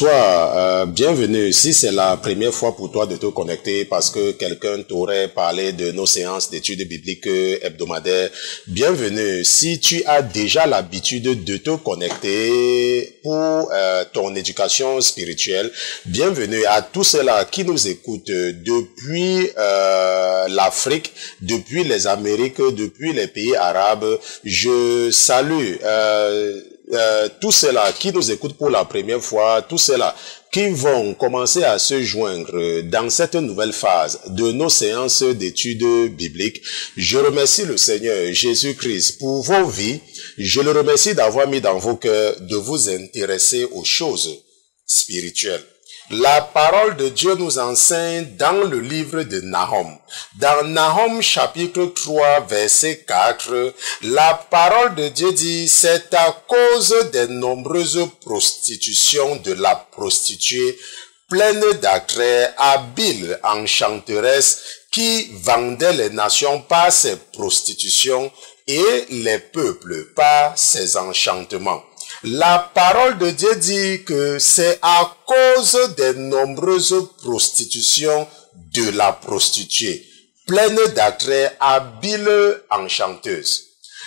Bonsoir, bienvenue. Si c'est la première fois pour toi de te connecter parce que quelqu'un t'aurait parlé de nos séances d'études bibliques hebdomadaires, bienvenue. Si tu as déjà l'habitude de te connecter pour ton éducation spirituelle, bienvenue à tous ceux-là qui nous écoutent depuis l'Afrique, depuis les Amériques, depuis les pays arabes. Je salue tous ceux-là qui nous écoutent pour la première fois, tous ceux-là qui vont commencer à se joindre dans cette nouvelle phase de nos séances d'études bibliques. Je remercie le Seigneur Jésus-Christ pour vos vies. Je le remercie d'avoir mis dans vos cœurs de vous intéresser aux choses spirituelles. La parole de Dieu nous enseigne dans le livre de Nahum. Dans Nahum chapitre 3 verset 4, la parole de Dieu dit « C'est à cause des nombreuses prostitutions de la prostituée, pleine d'attraits, habile enchanteresse, qui vendait les nations par ses prostitutions et les peuples par ses enchantements. » La parole de Dieu dit que c'est à cause des nombreuses prostitutions de la prostituée, pleine d'attraits, habile enchanteuse.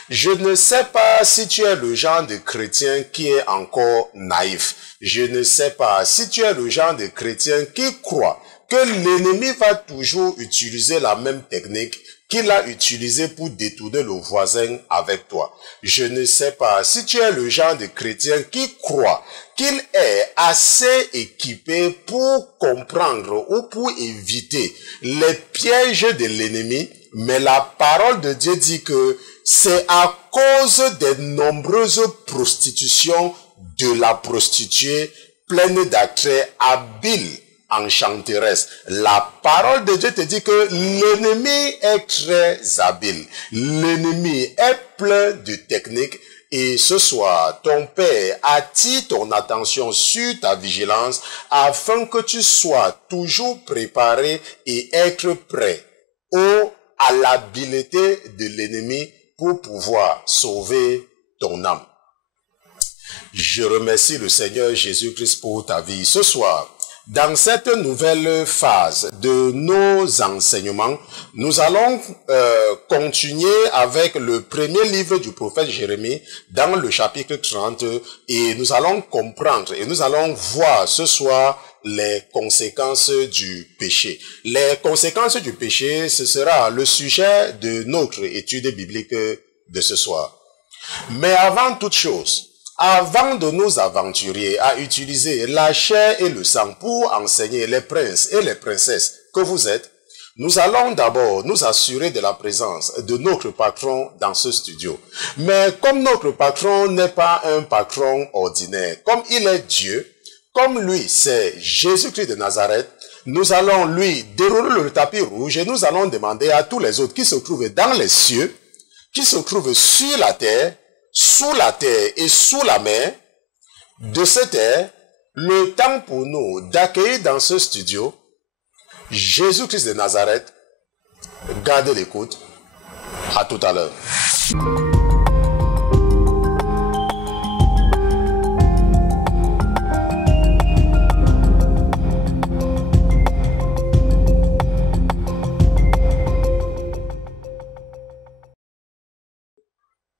Je ne sais pas si tu es le genre de chrétien qui est encore naïf. Je ne sais pas si tu es le genre de chrétien qui croit que l'ennemi va toujours utiliser la même technique qu'il a utilisé pour détourner le voisin avec toi. Je ne sais pas si tu es le genre de chrétien qui croit qu'il est assez équipé pour comprendre ou pour éviter les pièges de l'ennemi, mais la parole de Dieu dit que c'est à cause des nombreuses prostitutions de la prostituée, pleine d'attraits, habile enchanteresse. La parole de Dieu te dit que l'ennemi est très habile. L'ennemi est plein de techniques. Et ce soir, ton Père attire ton attention sur ta vigilance afin que tu sois toujours préparé et être prêt à l'habileté de l'ennemi pour pouvoir sauver ton âme. Je remercie le Seigneur Jésus-Christ pour ta vie. Ce soir, dans cette nouvelle phase de nos enseignements, nous allons continuer avec le premier livre du prophète Jérémie dans le chapitre 30 et nous allons comprendre et nous allons voir ce soir les conséquences du péché. Les conséquences du péché, ce sera le sujet de notre étude biblique de ce soir. Mais avant toute chose, avant de nous aventurer à utiliser la chair et le sang pour enseigner les princes et les princesses que vous êtes, nous allons d'abord nous assurer de la présence de notre patron dans ce studio. Mais comme notre patron n'est pas un patron ordinaire, comme il est Dieu, comme lui c'est Jésus-Christ de Nazareth, nous allons lui dérouler le tapis rouge et nous allons demander à tous les autres qui se trouvent dans les cieux, qui se trouvent sur la terre, sous la terre et sous la mer, de cette terre, le temps pour nous d'accueillir dans ce studio Jésus-Christ de Nazareth. Gardez l'écoute. À tout à l'heure.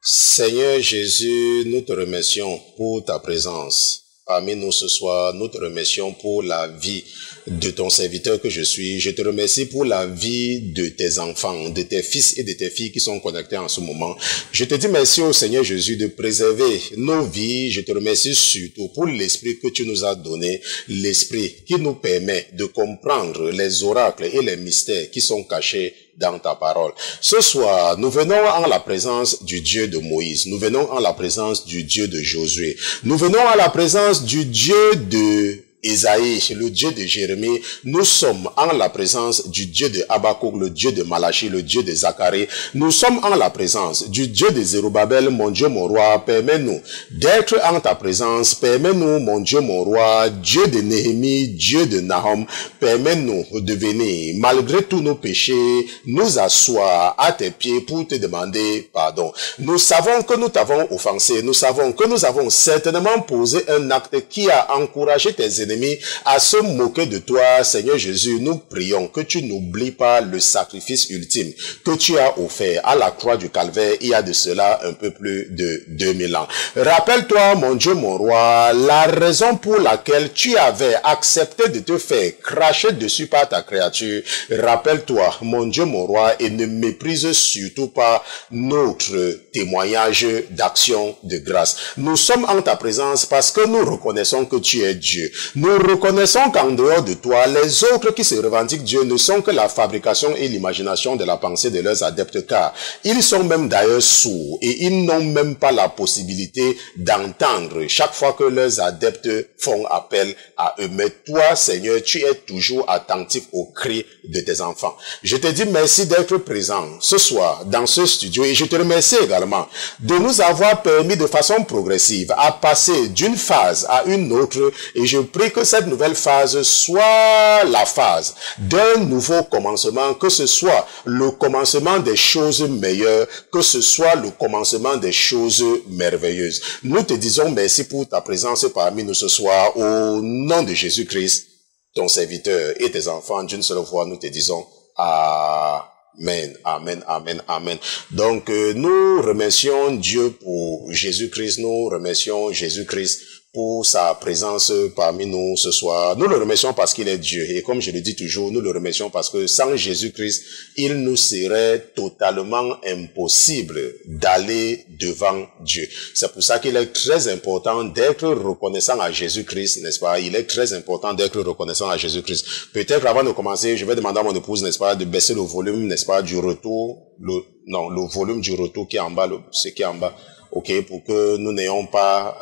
Seigneur Jésus, nous te remercions pour ta présence parmi nous ce soir. Nous te remercions pour la vie de ton serviteur que je suis. Je te remercie pour la vie de tes enfants, de tes fils et de tes filles qui sont connectés en ce moment. Je te dis merci au Seigneur Jésus de préserver nos vies. Je te remercie surtout pour l'esprit que tu nous as donné, l'esprit qui nous permet de comprendre les oracles et les mystères qui sont cachés dans ta parole. Ce soir, nous venons en la présence du Dieu de Moïse. Nous venons en la présence du Dieu de Josué. Nous venons en la présence du Dieu de Isaïe, le Dieu de Jérémie, nous sommes en la présence du Dieu de Habakkuk, le Dieu de Malachi, le Dieu de Zacharie. Nous sommes en la présence du Dieu de Zérubabel, mon Dieu, mon roi. Permets-nous d'être en ta présence. Permets-nous, mon Dieu, mon roi, Dieu de Néhémie, Dieu de Nahum. Permets-nous de venir, malgré tous nos péchés, nous asseoir à tes pieds pour te demander pardon. Nous savons que nous t'avons offensé. Nous savons que nous avons certainement posé un acte qui a encouragé tes ennemis à se moquer de toi. Seigneur Jésus, nous prions que tu n'oublies pas le sacrifice ultime que tu as offert à la croix du Calvaire il y a de cela un peu plus de 2000 ans. Rappelle-toi, mon Dieu, mon roi, la raison pour laquelle tu avais accepté de te faire cracher dessus par ta créature. Rappelle-toi, mon Dieu, mon roi, et ne méprise surtout pas notre témoignage d'action de grâce. Nous sommes en ta présence parce que nous reconnaissons que tu es Dieu. Nous reconnaissons qu'en dehors de toi, les autres qui se revendiquent Dieu ne sont que la fabrication et l'imagination de la pensée de leurs adeptes, car ils sont même d'ailleurs sourds et ils n'ont même pas la possibilité d'entendre chaque fois que leurs adeptes font appel à eux. Mais toi, Seigneur, tu es toujours attentif aux cris de tes enfants. Je te dis merci d'être présent ce soir dans ce studio et je te remercie également de nous avoir permis de façon progressive à passer d'une phase à une autre, et je prie que cette nouvelle phase soit la phase d'un nouveau commencement, que ce soit le commencement des choses meilleures, que ce soit le commencement des choses merveilleuses. Nous te disons merci pour ta présence parmi nous ce soir, au nom de Jésus-Christ, ton serviteur et tes enfants. D'une seule voix, nous te disons Amen, amen, amen, amen. Donc, nous remercions Dieu pour Jésus-Christ, nous remercions Jésus-Christ pour sa présence parmi nous ce soir. Nous le remercions parce qu'il est Dieu. Et comme je le dis toujours, nous le remercions parce que sans Jésus-Christ, il nous serait totalement impossible d'aller devant Dieu. C'est pour ça qu'il est très important d'être reconnaissant à Jésus-Christ, n'est-ce pas? Il est très important d'être reconnaissant à Jésus-Christ. Peut-être avant de commencer, je vais demander à mon épouse, n'est-ce pas, de baisser le volume, n'est-ce pas, du retour, le volume du retour qui est en bas, ce qui est en bas. Ok, pour que nous n'ayons pas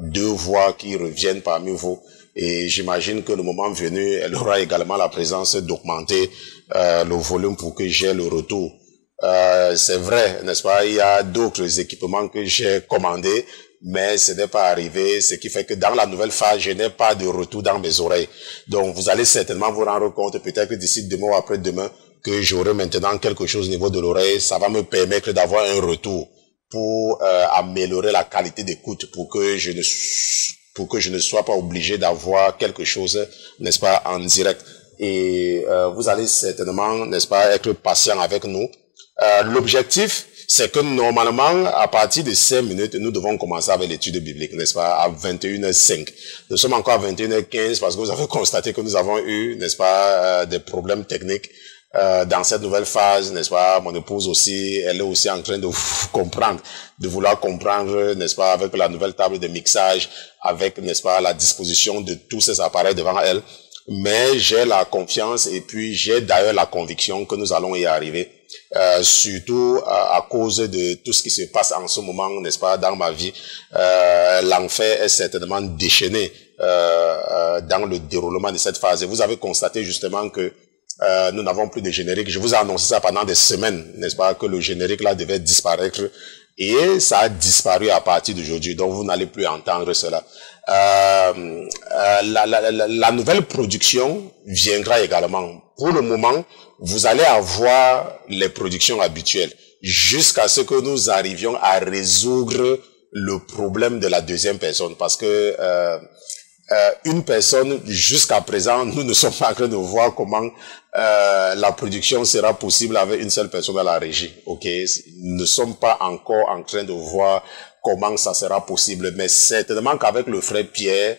deux voix qui reviennent parmi vous. Et j'imagine que le moment venu, elle aura également la présence d'augmenter le volume pour que j'ai le retour. C'est vrai, n'est-ce pas? Il y a d'autres équipements que j'ai commandés, mais ce n'est pas arrivé, ce qui fait que dans la nouvelle phase, je n'ai pas de retour dans mes oreilles. Donc, vous allez certainement vous rendre compte, peut-être que d'ici demain ou après-demain, que j'aurai maintenant quelque chose au niveau de l'oreille. Ça va me permettre d'avoir un retour pour améliorer la qualité d'écoute, pour que je ne sois pas obligé d'avoir quelque chose, n'est-ce pas, en direct. Et vous allez certainement, n'est-ce pas, être patient avec nous. L'objectif, c'est que normalement, à partir de 5 minutes, nous devons commencer avec l'étude biblique, n'est-ce pas, à 21h05. Nous sommes encore à 21h15 parce que vous avez constaté que nous avons eu, n'est-ce pas, des problèmes techniques. Dans cette nouvelle phase, n'est-ce pas, mon épouse aussi, elle est aussi en train de comprendre, de vouloir comprendre, n'est-ce pas, avec la nouvelle table de mixage, avec, n'est-ce pas, la disposition de tous ces appareils devant elle. Mais j'ai la confiance et puis j'ai d'ailleurs la conviction que nous allons y arriver, surtout à cause de tout ce qui se passe en ce moment, n'est-ce pas, dans ma vie. L'enfer est certainement déchaîné dans le déroulement de cette phase. Et vous avez constaté justement que nous n'avons plus de générique. Je vous ai annoncé ça pendant des semaines, n'est-ce pas, que le générique là devait disparaître, et ça a disparu à partir d'aujourd'hui. Donc vous n'allez plus entendre cela. La nouvelle production viendra également. Pour le moment, vous allez avoir les productions habituelles jusqu'à ce que nous arrivions à résoudre le problème de la deuxième personne, parce que une personne, jusqu'à présent, nous ne sommes pas en train de voir comment la production sera possible avec une seule personne à la régie. Ok, nous ne sommes pas encore en train de voir comment ça sera possible, mais certainement qu'avec le frère Pierre,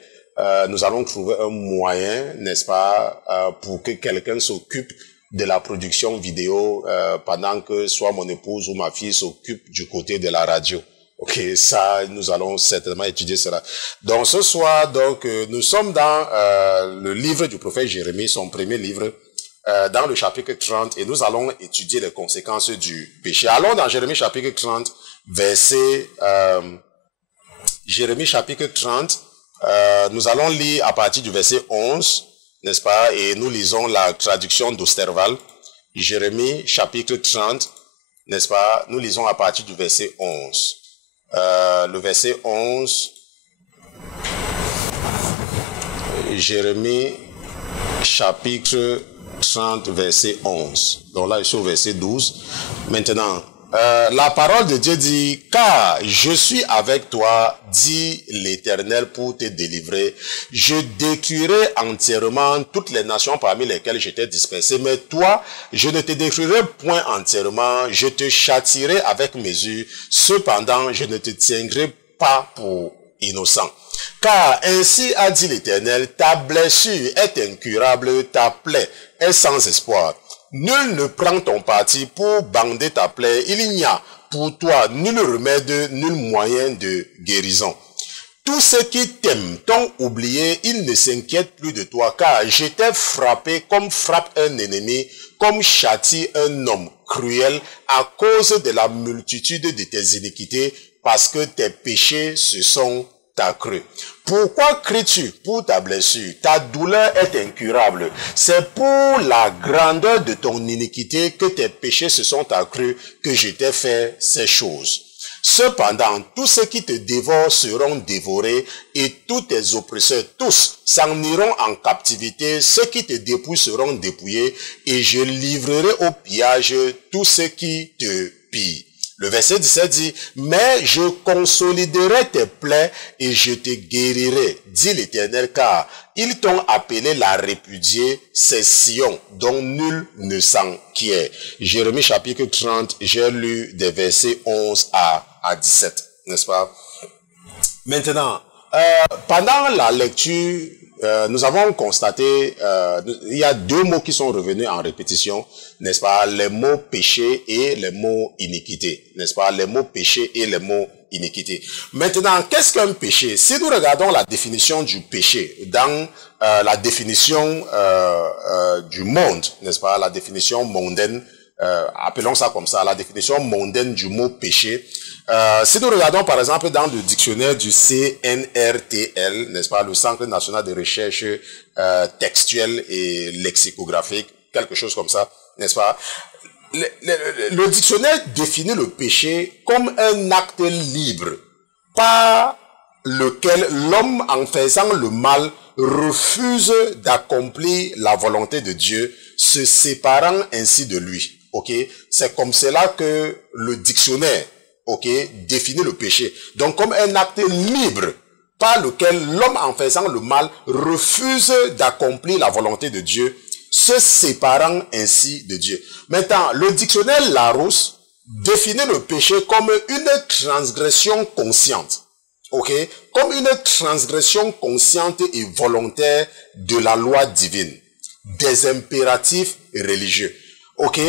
nous allons trouver un moyen, n'est-ce pas, pour que quelqu'un s'occupe de la production vidéo pendant que soit mon épouse ou ma fille s'occupe du côté de la radio. Ok, ça, nous allons certainement étudier cela. Donc, ce soir, donc, nous sommes dans le livre du prophète Jérémie, son premier livre, dans le chapitre 30, et nous allons étudier les conséquences du péché. Allons dans Jérémie chapitre 30, Jérémie chapitre 30, Nous allons lire à partir du verset 11, n'est-ce pas? Et nous lisons la traduction d'Osterval. Jérémie, chapitre 30, n'est-ce pas? Nous lisons à partir du verset 11. Le verset 11, Jérémie, chapitre 30, verset 11. Donc là, je suis au verset 12. Maintenant, la parole de Dieu dit, car je suis avec toi, dit l'Éternel, pour te délivrer. Je détruirai entièrement toutes les nations parmi lesquelles j'étais dispersé, mais toi, je ne te détruirai point entièrement, je te châtierai avec mesure, cependant, je ne te tiendrai pas pour innocent. Car ainsi a dit l'Éternel, ta blessure est incurable, ta plaie est sans espoir. Nul ne prend ton parti pour bander ta plaie. Il n'y a pour toi nul remède, nul moyen de guérison. Tous ceux qui t'aiment t'ont oublié, ils ne s'inquiètent plus de toi, car je t'ai frappé comme frappe un ennemi, comme châtie un homme cruel, à cause de la multitude de tes iniquités, parce que tes péchés se sont accrus. Pourquoi cries-tu pour ta blessure? Ta douleur est incurable. C'est pour la grandeur de ton iniquité que tes péchés se sont accrus que je t'ai fait ces choses. Cependant, tous ceux qui te dévorent seront dévorés et tous tes oppresseurs, tous, s'en iront en captivité. Ceux qui te dépouillent seront dépouillés et je livrerai au pillage tous ceux qui te pillent. Le verset 17 dit, mais je consoliderai tes plaies et je te guérirai, dit l'Éternel, car ils t'ont appelé la répudiée, c'est Sion, dont nul ne s'enquiert. Jérémie chapitre 30, j'ai lu des versets 11 à 17, n'est-ce pas? Maintenant, pendant la lecture, nous avons constaté, il y a deux mots qui sont revenus en répétition, n'est-ce pas? Les mots péché et les mots iniquité, n'est-ce pas? Les mots péché et les mots iniquité. Maintenant, qu'est-ce qu'un péché? Si nous regardons la définition du péché dans la définition du monde, n'est-ce pas? La définition mondaine, appelons ça comme ça, la définition mondaine du mot péché. Si nous regardons par exemple dans le dictionnaire du CNRTL, n'est-ce pas, le Centre national de recherche textuelle et lexicographique, quelque chose comme ça, n'est-ce pas? Le dictionnaire définit le péché comme un acte libre par lequel l'homme, en faisant le mal, refuse d'accomplir la volonté de Dieu, se séparant ainsi de lui. Ok? C'est comme cela que le dictionnaire, ok, définit le péché. Donc comme un acte libre par lequel l'homme, en faisant le mal, refuse d'accomplir la volonté de Dieu, se séparant ainsi de Dieu. Maintenant, le dictionnaire Larousse définit le péché comme une transgression consciente. Ok? Comme une transgression consciente et volontaire de la loi divine, des impératifs religieux. Ok?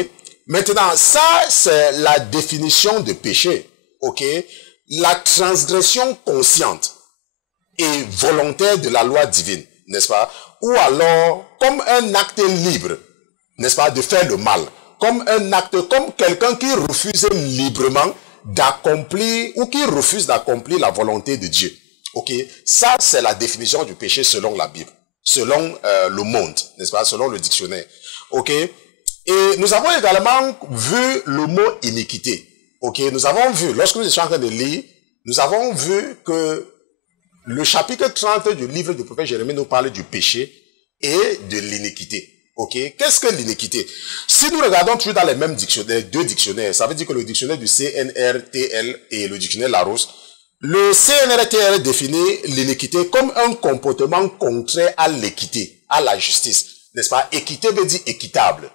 Maintenant, ça, c'est la définition de péché. Ok? La transgression consciente et volontaire de la loi divine, n'est-ce pas? Ou alors, comme un acte libre, n'est-ce pas, de faire le mal. Comme un acte, comme quelqu'un qui refuse librement d'accomplir, ou qui refuse d'accomplir la volonté de Dieu. Ok? Ça, c'est la définition du péché selon la Bible. Selon le monde, n'est-ce pas? Selon le dictionnaire. Ok? Et nous avons également vu le mot iniquité. Ok? Nous avons vu, lorsque nous étions en train de lire, nous avons vu que le chapitre 30 du livre du prophète Jérémie nous parle du péché et de l'iniquité. Ok? Qu'est-ce que l'iniquité? Si nous regardons toujours dans les mêmes dictionnaires, deux dictionnaires, ça veut dire que le dictionnaire du CNRTL et le dictionnaire Larousse, le CNRTL définit l'iniquité comme un comportement contraire à l'équité, à la justice. N'est-ce pas? Équité veut dire équitable.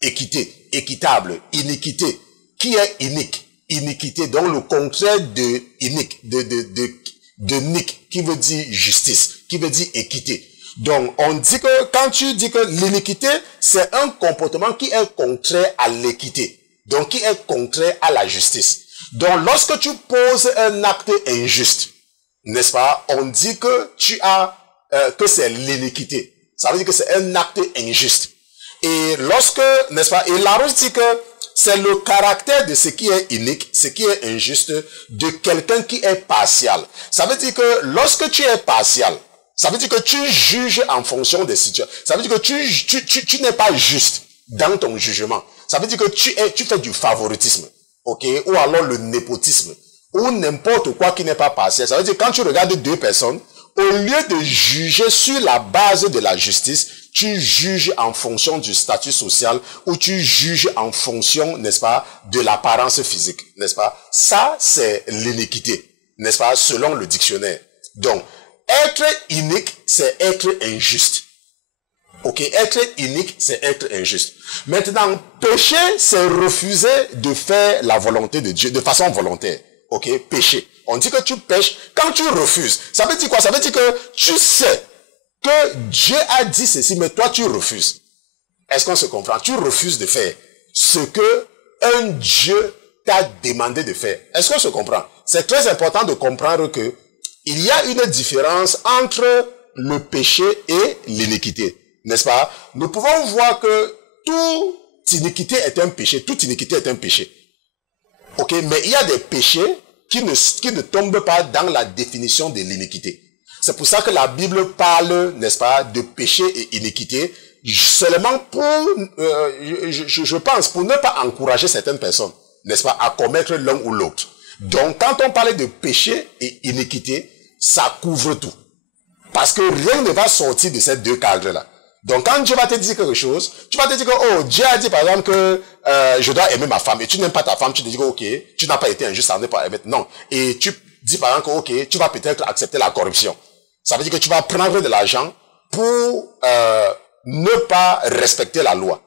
Équité, équitable, iniquité. Qui est inique? Iniquité, donc le contraire de inique, de nique, qui veut dire justice, qui veut dire équité. Donc, on dit que, quand tu dis que l'iniquité, c'est un comportement qui est contraire à l'équité. Donc, qui est contraire à la justice. Donc, lorsque tu poses un acte injuste, n'est-ce pas, on dit que tu as, que c'est l'iniquité. Ça veut dire que c'est un acte injuste. Et lorsque, n'est-ce pas, et Larousse dit que c'est le caractère de ce qui est unique, ce qui est injuste, de quelqu'un qui est partial. Ça veut dire que lorsque tu es partial, ça veut dire que tu juges en fonction des situations. Ça veut dire que tu n'es pas juste dans ton jugement. Ça veut dire que tu fais du favoritisme, ok, ou alors le népotisme, ou n'importe quoi qui n'est pas partiel. Ça veut dire que quand tu regardes deux personnes, au lieu de juger sur la base de la justice, tu juges en fonction du statut social ou tu juges en fonction, n'est-ce pas, de l'apparence physique, n'est-ce pas? Ça, c'est l'iniquité, n'est-ce pas, selon le dictionnaire. Donc, être unique, c'est être injuste. Ok, être unique, c'est être injuste. Maintenant, pécher, c'est refuser de faire la volonté de Dieu de façon volontaire. Ok, pécher. On dit que tu pêches quand tu refuses. Ça veut dire quoi? Ça veut dire que tu sais que Dieu a dit ceci, mais toi tu refuses. Est-ce qu'on se comprend? Tu refuses de faire ce que un Dieu t'a demandé de faire. Est-ce qu'on se comprend? C'est très important de comprendre que il y a une différence entre le péché et l'iniquité. N'est-ce pas? Nous pouvons voir que toute iniquité est un péché. Toute iniquité est un péché. Ok? Mais il y a des péchés qui ne tombent pas dans la définition de l'iniquité. C'est pour ça que la Bible parle, n'est-ce pas, de péché et iniquité, seulement pour, je pense, pour ne pas encourager certaines personnes, n'est-ce pas, à commettre l'un ou l'autre. Donc, quand on parle de péché et iniquité, ça couvre tout. Parce que rien ne va sortir de ces deux cadres-là. Donc, quand Dieu va te dire quelque chose, tu vas te dire que, oh, Dieu a dit par exemple que je dois aimer ma femme, et tu n'aimes pas ta femme, tu te dis que, ok, tu n'as pas été injuste, ça n'est pas aimer. Non. Et tu dis par exemple que, ok, tu vas peut-être accepter la corruption. Ça veut dire que tu vas prendre de l'argent pour ne pas respecter la loi.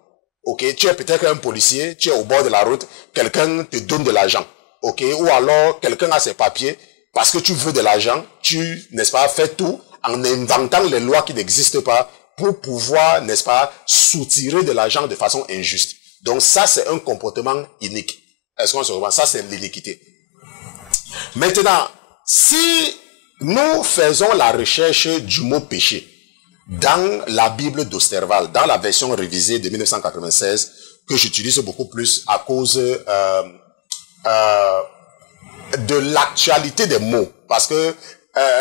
Ok, tu es peut-être un policier, tu es au bord de la route, quelqu'un te donne de l'argent. Ok, ou alors quelqu'un a ses papiers, parce que tu veux de l'argent, tu, n'est-ce pas, fais tout en inventant les lois qui n'existent pas pour pouvoir, n'est-ce pas, soutirer de l'argent de façon injuste. Donc ça, c'est un comportement inique. Est-ce qu'on se revoit? Ça, c'est l'iniquité. Maintenant, si nous faisons la recherche du mot péché dans la Bible d'Osterval, dans la version révisée de 1996, que j'utilise beaucoup plus à cause de l'actualité des mots. Parce que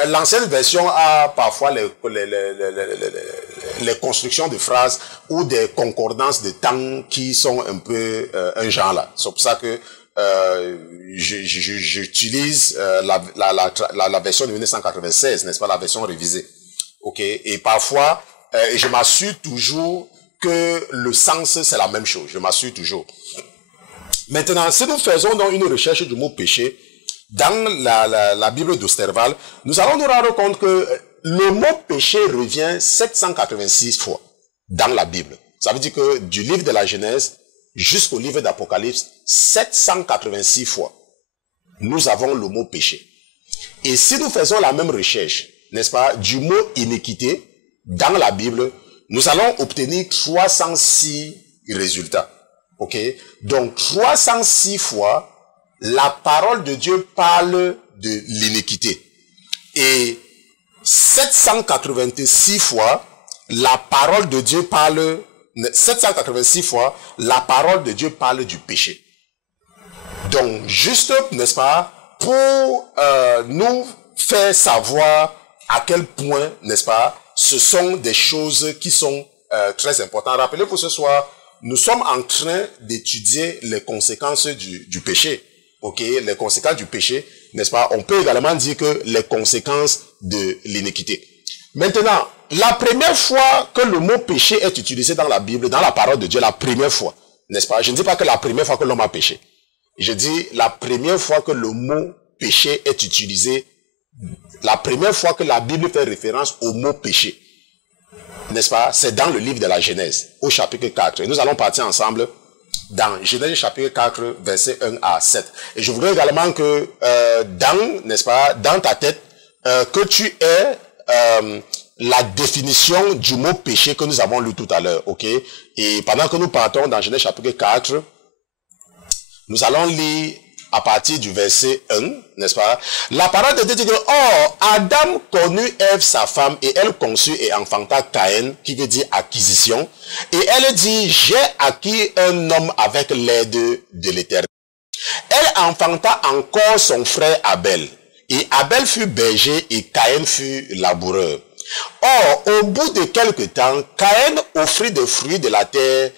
l'ancienne version a parfois les constructions de phrases ou des concordances de temps qui sont un peu un genre là. C'est pour ça que j'utilise la version de 1996, n'est-ce pas, la version révisée. Ok, et parfois, je m'assure toujours que le sens, c'est la même chose. Je m'assure toujours. Maintenant, si nous faisons donc une recherche du mot péché dans la Bible d'Osterval, nous allons nous rendre compte que le mot péché revient 786 fois dans la Bible. Ça veut dire que du livre de la Genèse jusqu'au livre d'Apocalypse, 786 fois, nous avons le mot péché. Et si nous faisons la même recherche, n'est-ce pas, du mot iniquité dans la Bible, nous allons obtenir 306 résultats. Ok? Donc, 306 fois, la parole de Dieu parle de l'iniquité. Et 786 fois, la parole de Dieu parle, 786 fois, la parole de Dieu parle du péché. Donc, juste, n'est-ce pas, pour nous faire savoir à quel point, n'est-ce pas, ce sont des choses qui sont très importantes. Rappelez-vous ce soir, nous sommes en train d'étudier les conséquences du péché. Ok, les conséquences du péché, n'est-ce pas? On peut également dire que les conséquences de l'iniquité. Maintenant, la première fois que le mot péché est utilisé dans la Bible, dans la parole de Dieu, la première fois, n'est-ce pas? Je ne dis pas que la première fois que l'homme a péché. Je dis la première fois que le mot péché est utilisé, la première fois que la Bible fait référence au mot péché, n'est-ce pas? C'est dans le livre de la Genèse, au chapitre 4. Et nous allons partir ensemble dans Genèse chapitre 4, verset 1 à 7. Et je voudrais également que n'est-ce pas, dans ta tête, que tu aies la définition du mot péché que nous avons lu tout à l'heure, ok? Et pendant que nous partons dans Genèse chapitre 4, nous allons lire à partir du verset 1, n'est-ce pas? La parole de Dieu dit que, or, Adam connut Ève, sa femme, et elle conçut et enfanta Caïn, qui veut dire acquisition. Et elle dit, j'ai acquis un homme avec l'aide de l'Éternel. Elle enfanta encore son frère Abel. Et Abel fut berger et Caïn fut laboureur. Or, au bout de quelque temps, Caïn offrit des fruits de la terre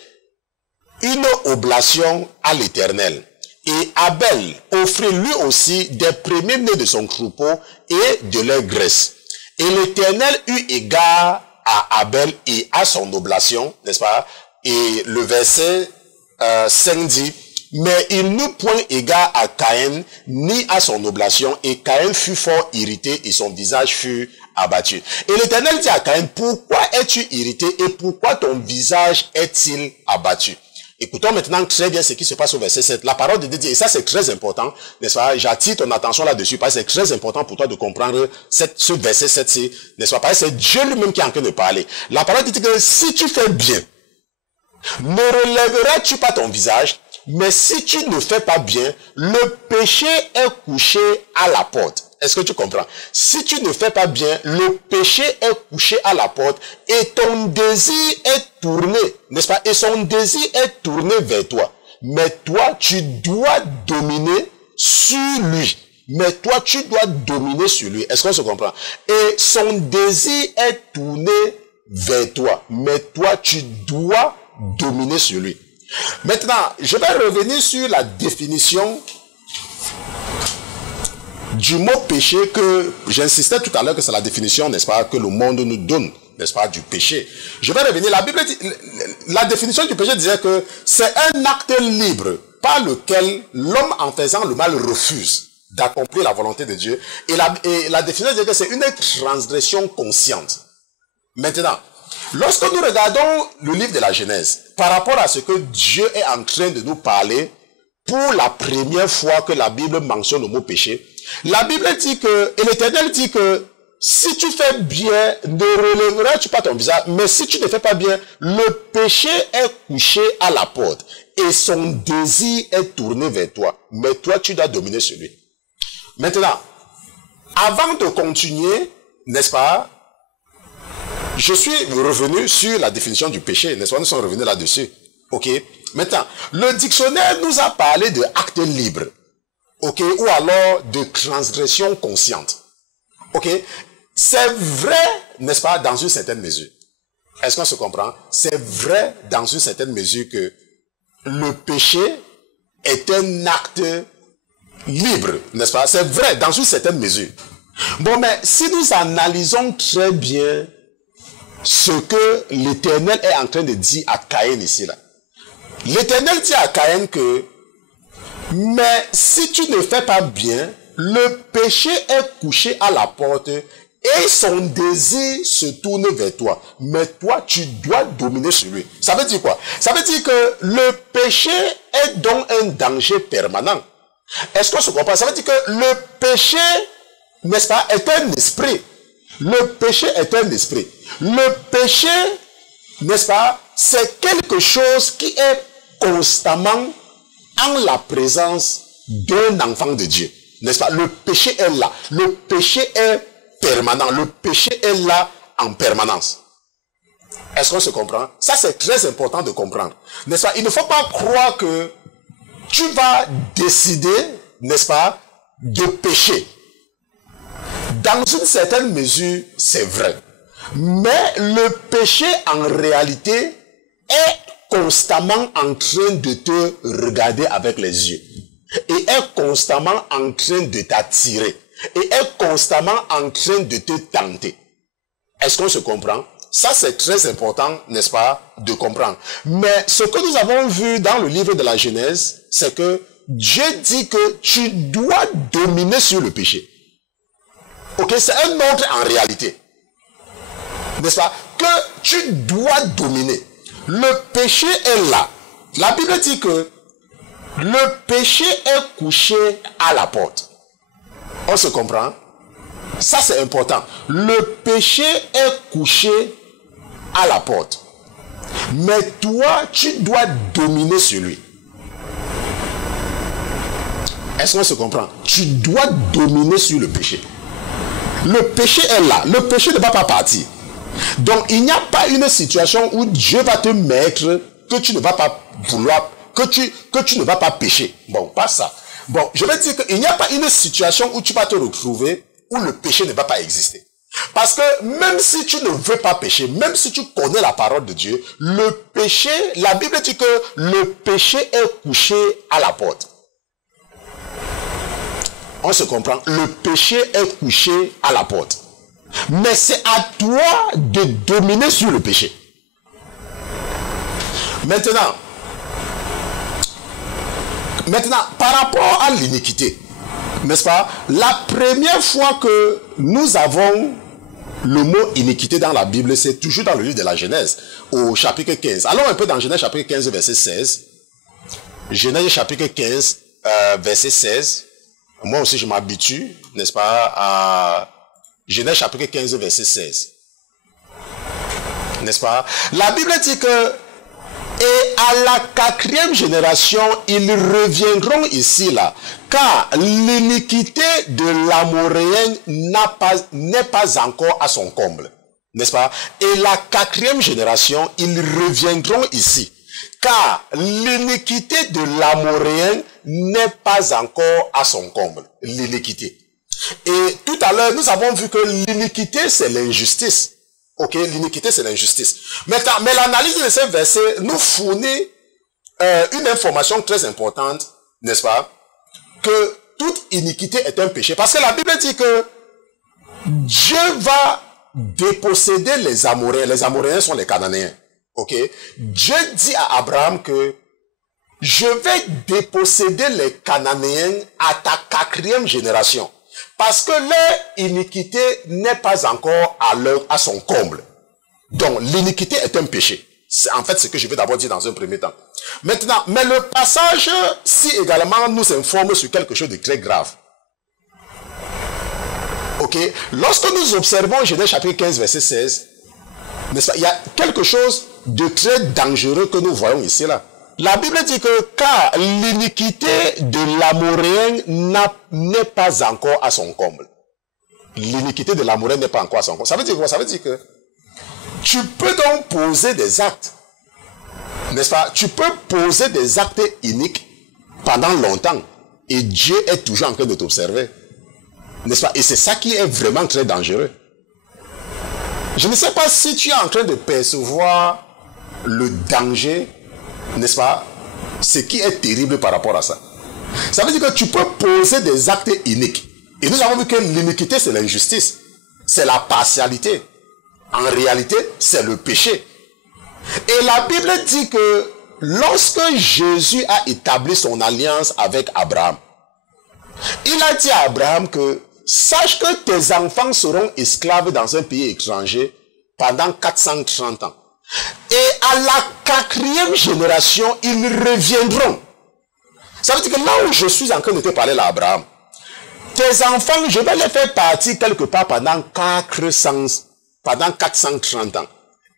une oblation à l'Éternel. Et Abel offrit lui aussi des premiers-nés de son troupeau et de leur graisse. Et l'Éternel eut égard à Abel et à son oblation, n'est-ce pas? Et le verset 5 dit, mais il n'eut point égard à Caïn, ni à son oblation, et Caïn fut fort irrité, et son visage fut abattu. Et l'Éternel dit à Caïn, pourquoi es-tu irrité, et pourquoi ton visage est-il abattu? Écoutons maintenant très bien ce qui se passe au verset 7. La parole de Dieu dit, et ça c'est très important, n'est-ce pas? J'attire ton attention là-dessus, parce que c'est très important pour toi de comprendre ce verset 7, n'est-ce pas? Parce que c'est Dieu lui-même qui est en train de parler. La parole dit que si tu fais bien, ne relèveras-tu pas ton visage? Mais si tu ne fais pas bien, le péché est couché à la porte. Est-ce que tu comprends? Si tu ne fais pas bien, le péché est couché à la porte et ton désir est tourné, n'est-ce pas? Et son désir est tourné vers toi. Mais toi, tu dois dominer sur lui. Mais toi, tu dois dominer sur lui. Est-ce qu'on se comprend? Et son désir est tourné vers toi. Mais toi, tu dois dominer sur lui. Maintenant, je vais revenir sur la définition du mot péché que j'insistais tout à l'heure que c'est la définition, n'est-ce pas, que le monde nous donne, n'est-ce pas, du péché. Je vais revenir. La Bible dit, la définition du péché disait que c'est un acte libre par lequel l'homme en faisant le mal refuse d'accomplir la volonté de Dieu. Et la définition disait que c'est une transgression consciente. Maintenant, lorsque nous regardons le livre de la Genèse, par rapport à ce que Dieu est en train de nous parler, pour la première fois que la Bible mentionne le mot péché, la Bible dit que, et l'Éternel dit que, si tu fais bien, ne relèveras-tu pas ton visage, mais si tu ne fais pas bien, le péché est couché à la porte, et son désir est tourné vers toi, mais toi tu dois dominer sur lui. Maintenant, avant de continuer, n'est-ce pas, je suis revenu sur la définition du péché, n'est-ce pas? Nous sommes revenus là-dessus. Ok? Maintenant, le dictionnaire nous a parlé de acte libre. Ok? Ou alors de transgression consciente. Ok? C'est vrai, n'est-ce pas, dans une certaine mesure. Est-ce qu'on se comprend? C'est vrai dans une certaine mesure que le péché est un acte libre, n'est-ce pas? C'est vrai dans une certaine mesure. Bon, mais si nous analysons très bien ce que l'Éternel est en train de dire à Caïn ici, là. L'Éternel dit à Caïn que, mais si tu ne fais pas bien, le péché est couché à la porte et son désir se tourne vers toi. Mais toi, tu dois dominer sur lui. Ça veut dire quoi? Ça veut dire que le péché est donc un danger permanent. Est-ce qu'on se comprend? Ça veut dire que le péché, n'est-ce pas, est un esprit. Le péché est un esprit. Le péché, n'est-ce pas, c'est quelque chose qui est constamment en la présence d'un enfant de Dieu. N'est-ce pas? Le péché est là. Le péché est permanent. Le péché est là en permanence. Est-ce qu'on se comprend? Ça, c'est très important de comprendre. N'est-ce pas? Il ne faut pas croire que tu vas décider, n'est-ce pas, de pécher. Dans une certaine mesure, c'est vrai. Mais le péché, en réalité, est constamment en train de te regarder avec les yeux. Et est constamment en train de t'attirer. Et est constamment en train de te tenter. Est-ce qu'on se comprend? Ça, c'est très important, n'est-ce pas, de comprendre. Mais ce que nous avons vu dans le livre de la Genèse, c'est que Dieu dit que tu dois dominer sur le péché. Ok, c'est un ordre en réalité. N'est-ce pas? Que tu dois dominer. Le péché est là. La Bible dit que le péché est couché à la porte. On se comprend? Ça, c'est important. Le péché est couché à la porte. Mais toi, tu dois dominer sur lui. Est-ce qu'on se comprend? Tu dois dominer sur le péché. Le péché est là. Le péché ne va pas partir. Donc, il n'y a pas une situation où Dieu va te mettre que tu ne vas pas vouloir, que tu ne vas pas pécher. Bon, pas ça. Bon, je vais dire qu'il n'y a pas une situation où tu vas te retrouver où le péché ne va pas exister. Parce que même si tu ne veux pas pécher, même si tu connais la parole de Dieu, le péché, la Bible dit que le péché est couché à la porte. On se comprend? Le péché est couché à la porte. Mais c'est à toi de dominer sur le péché. Maintenant, par rapport à l'iniquité, n'est-ce pas? La première fois que nous avons le mot iniquité dans la Bible, c'est toujours dans le livre de la Genèse, au chapitre 15. Allons un peu dans Genèse chapitre 15, verset 16. Genèse chapitre 15, verset 16. Moi aussi, je m'habitue, n'est-ce pas, à Genèse chapitre 15, verset 16. N'est-ce pas? La Bible dit que et à la 4e génération, ils reviendront ici là, car l'iniquité de l'Amoréen n'est pas encore à son comble. N'est-ce pas? Et la 4e génération, ils reviendront ici, car l'iniquité de l'Amoréen n'est pas encore à son comble. L'iniquité. Et tout à l'heure, nous avons vu que l'iniquité, c'est l'injustice. Ok, l'iniquité, c'est l'injustice. Mais l'analyse de ces versets nous fournit une information très importante, n'est-ce pas? Que toute iniquité est un péché. Parce que la Bible dit que Dieu va déposséder les Amoréens. Les Amoréens sont les Cananéens. Ok? Dieu dit à Abraham que je vais déposséder les Cananéens à ta 4e génération. Parce que leur iniquité n'est pas encore à son comble. Donc, l'iniquité est un péché. C'est en fait ce que je vais d'abord dire dans un premier temps. Maintenant, mais le passage-ci également nous informe sur quelque chose de très grave. Ok? Lorsque nous observons Genèse chapitre 15, verset 16, n'est-ce pas, il y a quelque chose de très dangereux que nous voyons ici là. La Bible dit que car l'iniquité de l'Amoréen n'est pas encore à son comble. L'iniquité de l'Amoréen n'est pas encore à son comble. Ça veut dire quoi? Ça veut dire que tu peux donc poser des actes, n'est-ce pas? Tu peux poser des actes iniques pendant longtemps et Dieu est toujours en train de t'observer. N'est-ce pas? Et c'est ça qui est vraiment très dangereux. Je ne sais pas si tu es en train de percevoir le danger, n'est-ce pas? Ce qui est terrible par rapport à ça. Ça veut dire que tu peux poser des actes iniques. Et nous avons vu que l'iniquité, c'est l'injustice. C'est la partialité. En réalité, c'est le péché. Et la Bible dit que lorsque Jésus a établi son alliance avec Abraham, il a dit à Abraham que sache que tes enfants seront esclaves dans un pays étranger pendant 430 ans. Et à la 4e génération, ils reviendront. Ça veut dire que là où je suis en train de te parler là, Abraham, tes enfants, je vais les faire partir quelque part pendant 430 ans.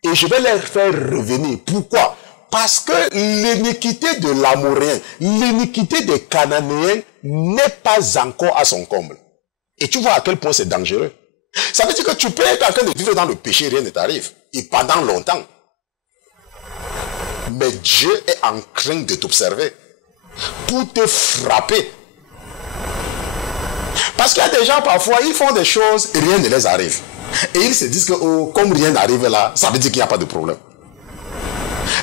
Et je vais les faire revenir. Pourquoi? Parce que l'iniquité de l'Amoréen, l'iniquité des Cananéens n'est pas encore à son comble. Et tu vois à quel point c'est dangereux. Ça veut dire que tu peux être en train de vivre dans le péché, rien ne t'arrive. Et pendant longtemps. Mais Dieu est en train de t'observer pour te frapper. Parce qu'il y a des gens parfois, ils font des choses et rien ne les arrive. Et ils se disent que oh, comme rien n'arrive là, ça veut dire qu'il n'y a pas de problème.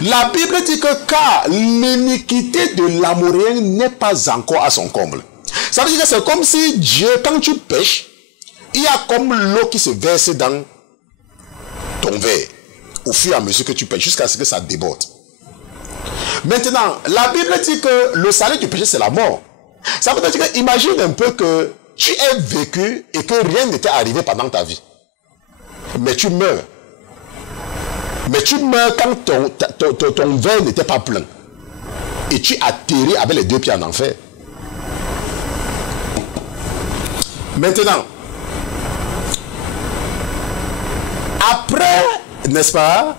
La Bible dit que car l'iniquité de l'Amoréen n'est pas encore à son comble. Ça veut dire que c'est comme si Dieu, quand tu pêches, il y a comme l'eau qui se verse dans ton verre au fur et à mesure que tu pêches jusqu'à ce que ça déborde. Maintenant, la Bible dit que le salaire du péché, c'est la mort. Ça veut dire que, imagine un peu que tu aies vécu et que rien n'était arrivé pendant ta vie. Mais tu meurs. Mais tu meurs quand ton verre n'était pas plein. Et tu atterris avec les 2 pieds en enfer. Maintenant, après, n'est-ce pas,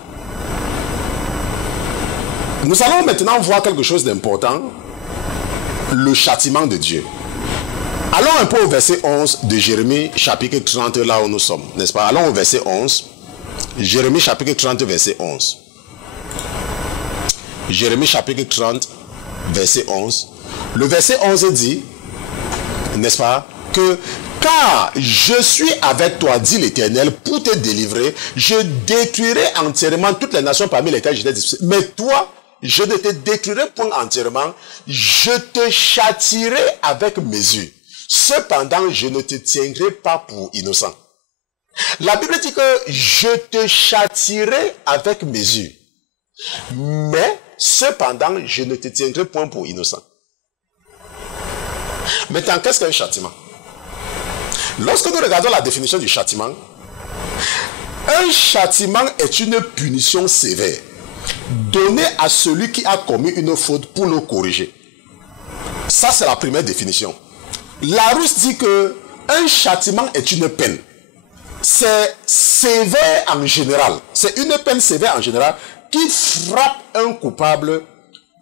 nous allons maintenant voir quelque chose d'important, le châtiment de Dieu. Allons un peu au verset 11 de Jérémie, chapitre 30, là où nous sommes, n'est-ce pas? Allons au verset 11. Jérémie, chapitre 30, verset 11. Jérémie, chapitre 30, verset 11. Le verset 11 dit, n'est-ce pas, que car je suis avec toi, dit l'Éternel, pour te délivrer, je détruirai entièrement toutes les nations parmi lesquelles j'étais difficile. Mais toi, je ne te détruirai point entièrement, je te châtierai avec mesure. Cependant, je ne te tiendrai pas pour innocent. La Bible dit que je te châtierai avec mesure. Mais, cependant, je ne te tiendrai point pour innocent. Maintenant, qu'est-ce qu'un châtiment? Lorsque nous regardons la définition du châtiment, un châtiment est une punition sévère donnée à celui qui a commis une faute pour le corriger. Ça, c'est la première définition. Larousse dit que un châtiment est une peine. C'est sévère en général. C'est une peine sévère en général qui frappe un coupable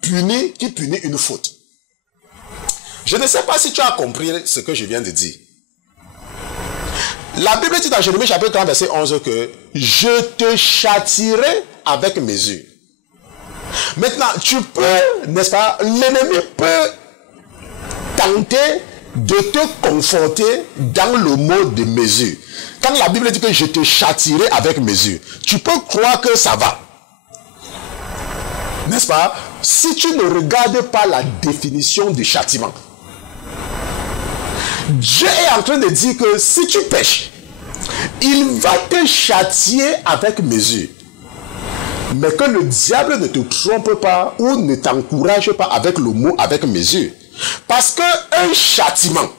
qui punit une faute. Je ne sais pas si tu as compris ce que je viens de dire. La Bible dit dans Jérémie chapitre 30 verset 11 que je te châtierai avec mesure. Maintenant, tu peux, n'est-ce pas, l'ennemi peut tenter de te conforter dans le mot de mesure. Quand la Bible dit que je te châtierai avec mesure, tu peux croire que ça va. N'est-ce pas? Si tu ne regardes pas la définition du châtiment, Dieu est en train de dire que si tu pêches, il va te châtier avec mesure. Mais que le diable ne te trompe pas ou ne t'encourage pas avec le mot avec mesure. Parce qu'un châtiment,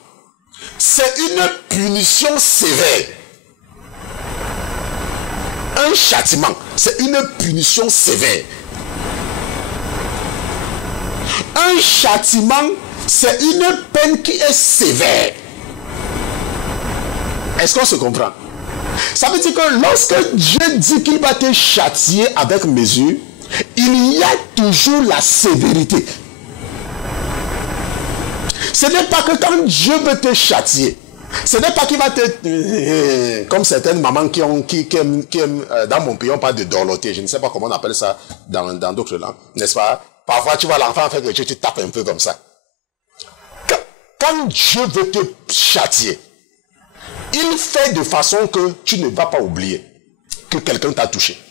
c'est une punition sévère. Un châtiment, c'est une punition sévère. Un châtiment, c'est une peine qui est sévère. Est-ce qu'on se comprend? Ça veut dire que lorsque Dieu dit qu'il va te châtier avec mesure, il y a toujours la sévérité. Ce n'est pas que quand Dieu veut te châtier, ce n'est pas qu'il va te... Comme certaines mamans qui aiment, dans mon pays, on parle de dorloter. Je ne sais pas comment on appelle ça dans d'autres langues, n'est-ce pas? Parfois, tu vois l'enfant faire que tu tapes un peu comme ça. Quand Dieu veut te châtier, il fait de façon que tu ne vas pas oublier que quelqu'un t'a touché.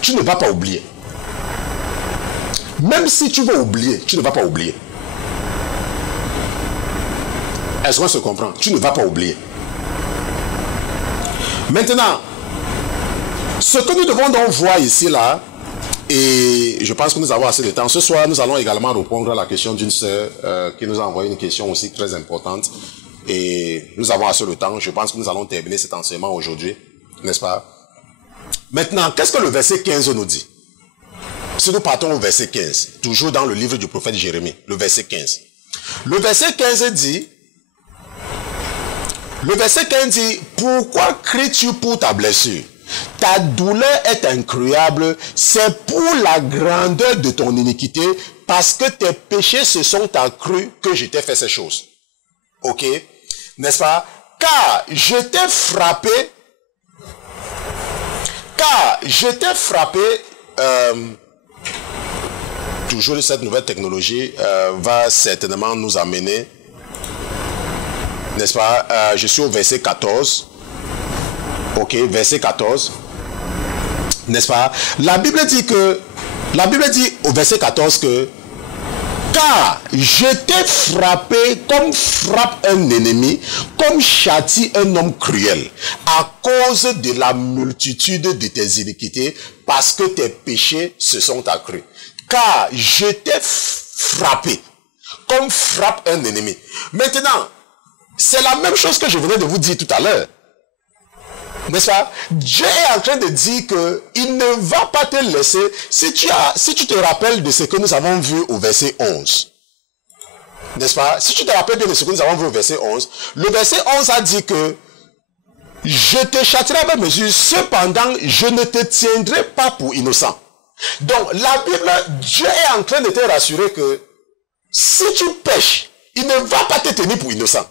Tu ne vas pas oublier. Même si tu veux oublier, tu ne vas pas oublier. Est-ce qu'on se comprend? Tu ne vas pas oublier. Maintenant, ce que nous devons donc voir ici, là, et je pense que nous avons assez de temps. Ce soir, nous allons également répondre à la question d'une sœur qui nous a envoyé une question aussi très importante. Et nous avons assez de temps. Je pense que nous allons terminer cet enseignement aujourd'hui. N'est-ce pas? Maintenant, qu'est-ce que le verset 15 nous dit? Si nous partons au verset 15, toujours dans le livre du prophète Jérémie, le verset 15. Le verset 15 dit, pourquoi cries-tu pour ta blessure? Ta douleur est incroyable, c'est pour la grandeur de ton iniquité, parce que tes péchés se sont accrus que je t'ai fait ces choses. Ok? N'est-ce pas? Car je t'ai frappé, toujours cette nouvelle technologie va certainement nous amener, n'est-ce pas? Je suis au verset 14. Ok, verset 14. N'est-ce pas? La Bible dit au verset 14 que car je t'ai frappé comme frappe un ennemi, comme châtie un homme cruel, à cause de la multitude de tes iniquités, parce que tes péchés se sont accrus. Car je t'ai frappé comme frappe un ennemi. Maintenant, c'est la même chose que je venais de vous dire tout à l'heure. N'est-ce pas? Dieu est en train de dire qu'il ne va pas te laisser. Si tu te rappelles de ce que nous avons vu au verset 11. N'est-ce pas? Si tu te rappelles bien de ce que nous avons vu au verset 11. Le verset 11 a dit que je te châtierai avec mesure, cependant je ne te tiendrai pas pour innocent. Donc la Bible, Dieu est en train de te rassurer que si tu pêches, il ne va pas te tenir pour innocent.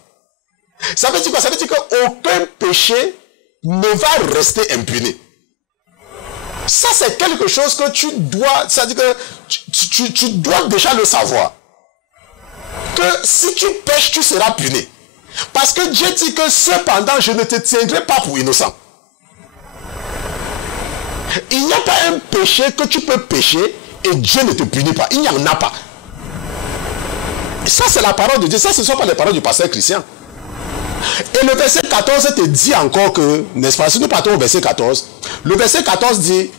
Ça veut dire quoi? Ça veut dire qu'aucun péché ne va rester impuni. Ça, c'est quelque chose que tu dois, c'est-à-dire que tu dois déjà le savoir. Que si tu pêches, tu seras puni. Parce que Dieu dit que cependant, je ne te tiendrai pas pour innocent. Il n'y a pas un péché que tu peux pécher et Dieu ne te punit pas. Il n'y en a pas. Ça, c'est la parole de Dieu. Ça, ce ne sont pas les paroles du pasteur Christian. Et le verset 14 te dit encore que, n'est-ce pas, si nous partons au verset 14, le verset 14 dit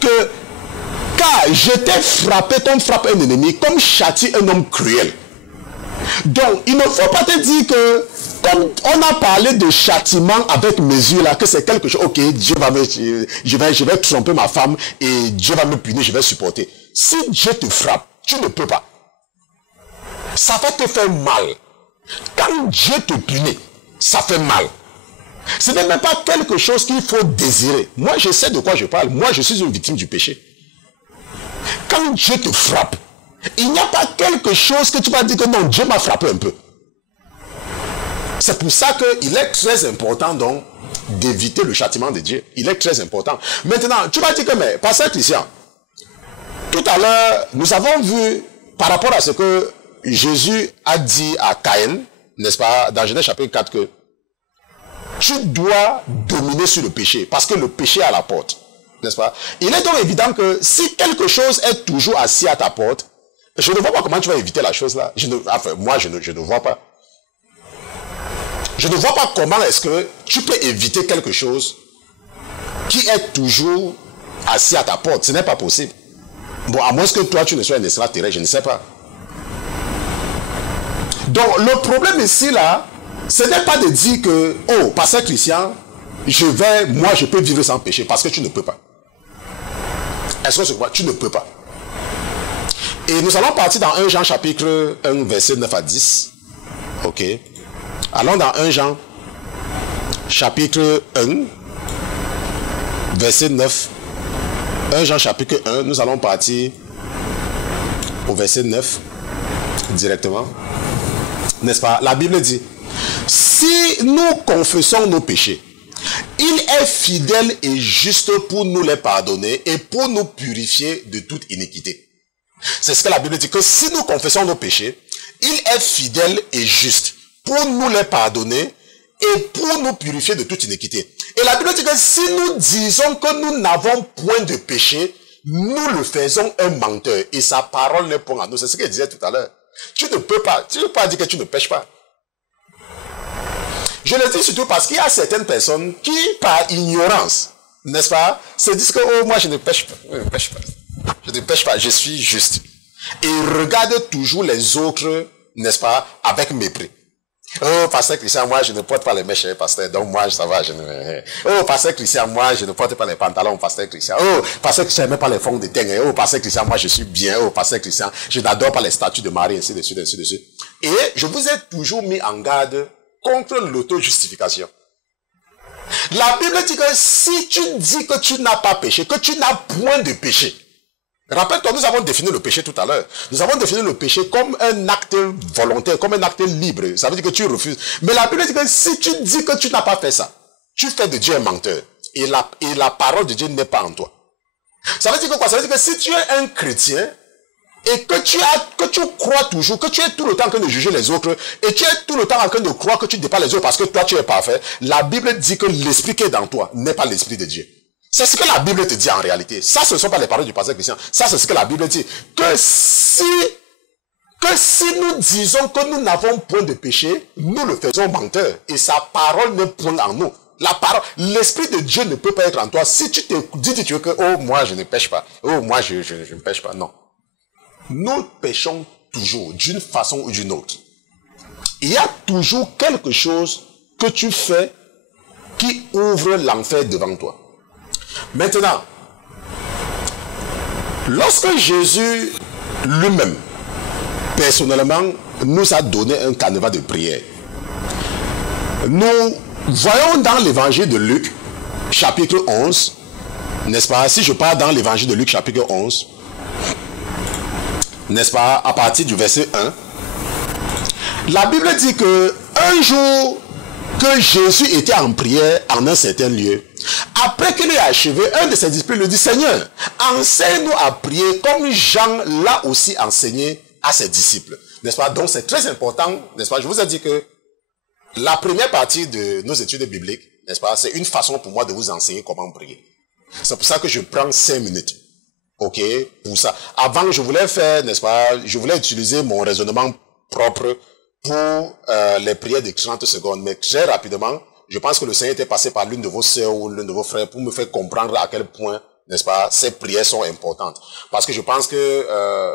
que, car je t'ai frappé, ton frappe un ennemi, comme châtie un homme cruel. Donc, il ne faut pas te dire que, comme on a parlé de châtiment avec mesure là, que c'est quelque chose, ok, Dieu va me, je vais tromper ma femme et Dieu va me punir, je vais supporter. Si Dieu te frappe, tu ne peux pas. Ça va te faire mal. Quand Dieu te punit, ça fait mal. Ce n'est même pas quelque chose qu'il faut désirer. Moi, je sais de quoi je parle. Moi, je suis une victime du péché. Quand Dieu te frappe, il n'y a pas quelque chose que tu vas dire que non, Dieu m'a frappé un peu. C'est pour ça qu'il est très important donc d'éviter le châtiment de Dieu. Il est très important. Maintenant, tu vas dire que, mais, pasteur Christian, tout à l'heure, nous avons vu par rapport à ce que Jésus a dit à Caïn, n'est-ce pas, dans Genèse chapitre 4, que tu dois dominer sur le péché, parce que le péché est à la porte, n'est-ce pas? Il est donc évident que si quelque chose est toujours assis à ta porte, je ne vois pas comment tu vas éviter la chose là. Moi, je ne vois pas. Je ne vois pas comment est-ce que tu peux éviter quelque chose qui est toujours assis à ta porte. Ce n'est pas possible. Bon, à moins que toi, tu ne sois un extraterrestre, je ne sais pas. Donc, le problème ici, là, ce n'est pas de dire que, oh, pasteur Christian, moi, je peux vivre sans péché, parce que tu ne peux pas. Est-ce que c'est quoi? Tu ne peux pas. Et nous allons partir dans 1 Jean chapitre 1, verset 9 à 10. Ok. Allons dans 1 Jean chapitre 1, verset 9. 1 Jean chapitre 1, nous allons partir au verset 9 directement. N'est-ce pas? La Bible dit, si nous confessons nos péchés, il est fidèle et juste pour nous les pardonner et pour nous purifier de toute iniquité. C'est ce que la Bible dit, que si nous confessons nos péchés, il est fidèle et juste pour nous les pardonner et pour nous purifier de toute iniquité. Et la Bible dit que si nous disons que nous n'avons point de péché, nous le faisons un menteur et sa parole n'est point en nous. C'est ce qu'il disait tout à l'heure. Tu ne peux pas dire que tu ne pêches pas. Je le dis surtout parce qu'il y a certaines personnes qui, par ignorance, n'est-ce pas, se disent que, oh, moi je ne pêche pas. Je ne pêche pas. Je ne pêche pas, je suis juste. Et regardent toujours les autres, n'est-ce pas, avec mépris. Oh, pasteur Christian, moi je ne porte pas les mèches, pasteur, donc moi ça va, je ne... Oh, pasteur Christian, moi je ne porte pas les pantalons, pasteur Christian. Oh, pasteur Christian, je n'aime pas les fonds de teint. Oh, pasteur Christian, moi je suis bien. Oh, pasteur Christian, je n'adore pas les statues de Marie, ainsi de suite, ainsi de suite. Et je vous ai toujours mis en garde contre l'auto-justification. La Bible dit que si tu dis que tu n'as pas péché, que tu n'as point de péché, rappelle-toi, nous avons défini le péché tout à l'heure. Nous avons défini le péché comme un acte volontaire, comme un acte libre. Ça veut dire que tu refuses. Mais la Bible dit que si tu dis que tu n'as pas fait ça, tu fais de Dieu un menteur. Et la parole de Dieu n'est pas en toi. Ça veut dire que quoi? Ça veut dire que si tu es un chrétien, et que tu crois toujours, que tu es tout le temps en train de juger les autres, et tu es tout le temps en train de croire que tu dépasses les autres parce que toi tu es parfait, la Bible dit que l'esprit qui est dans toi n'est pas l'esprit de Dieu. C'est ce que la Bible te dit en réalité. Ça, ce ne sont pas les paroles du pasteur Christian. Ça, c'est ce que la Bible dit. Que si nous disons que nous n'avons point de péché, nous le faisons menteur. Et sa parole n'est point en nous. La parole, l'esprit de Dieu ne peut pas être en toi. Si tu te dis que, oh, moi, je ne pêche pas. Oh, moi, je ne pêche pas. Non. Nous péchons toujours, d'une façon ou d'une autre. Il y a toujours quelque chose que tu fais qui ouvre l'enfer devant toi. Maintenant, lorsque Jésus lui-même, personnellement, nous a donné un canevas de prière, nous voyons dans l'évangile de Luc, chapitre 11, n'est-ce pas? Si je pars dans l'évangile de Luc, chapitre 11, n'est-ce pas, à partir du verset 1, La Bible dit que un jour que Jésus était en prière en un certain lieu, après qu'il ait achevé, un de ses disciples lui dit, Seigneur, enseigne-nous à prier comme Jean l'a aussi enseigné à ses disciples. N'est-ce pas? Donc c'est très important, n'est-ce pas? Je vous ai dit que la première partie de nos études bibliques, n'est-ce pas? C'est une façon pour moi de vous enseigner comment prier. C'est pour ça que je prends 5 minutes. Ok? Pour ça. Avant, je voulais faire, n'est-ce pas? Je voulais utiliser mon raisonnement propre pour les prières de 30 secondes. Mais très rapidement, je pense que le Seigneur était passé par l'une de vos sœurs ou l'un de vos frères pour me faire comprendre à quel point, n'est-ce pas, ces prières sont importantes. Parce que je pense que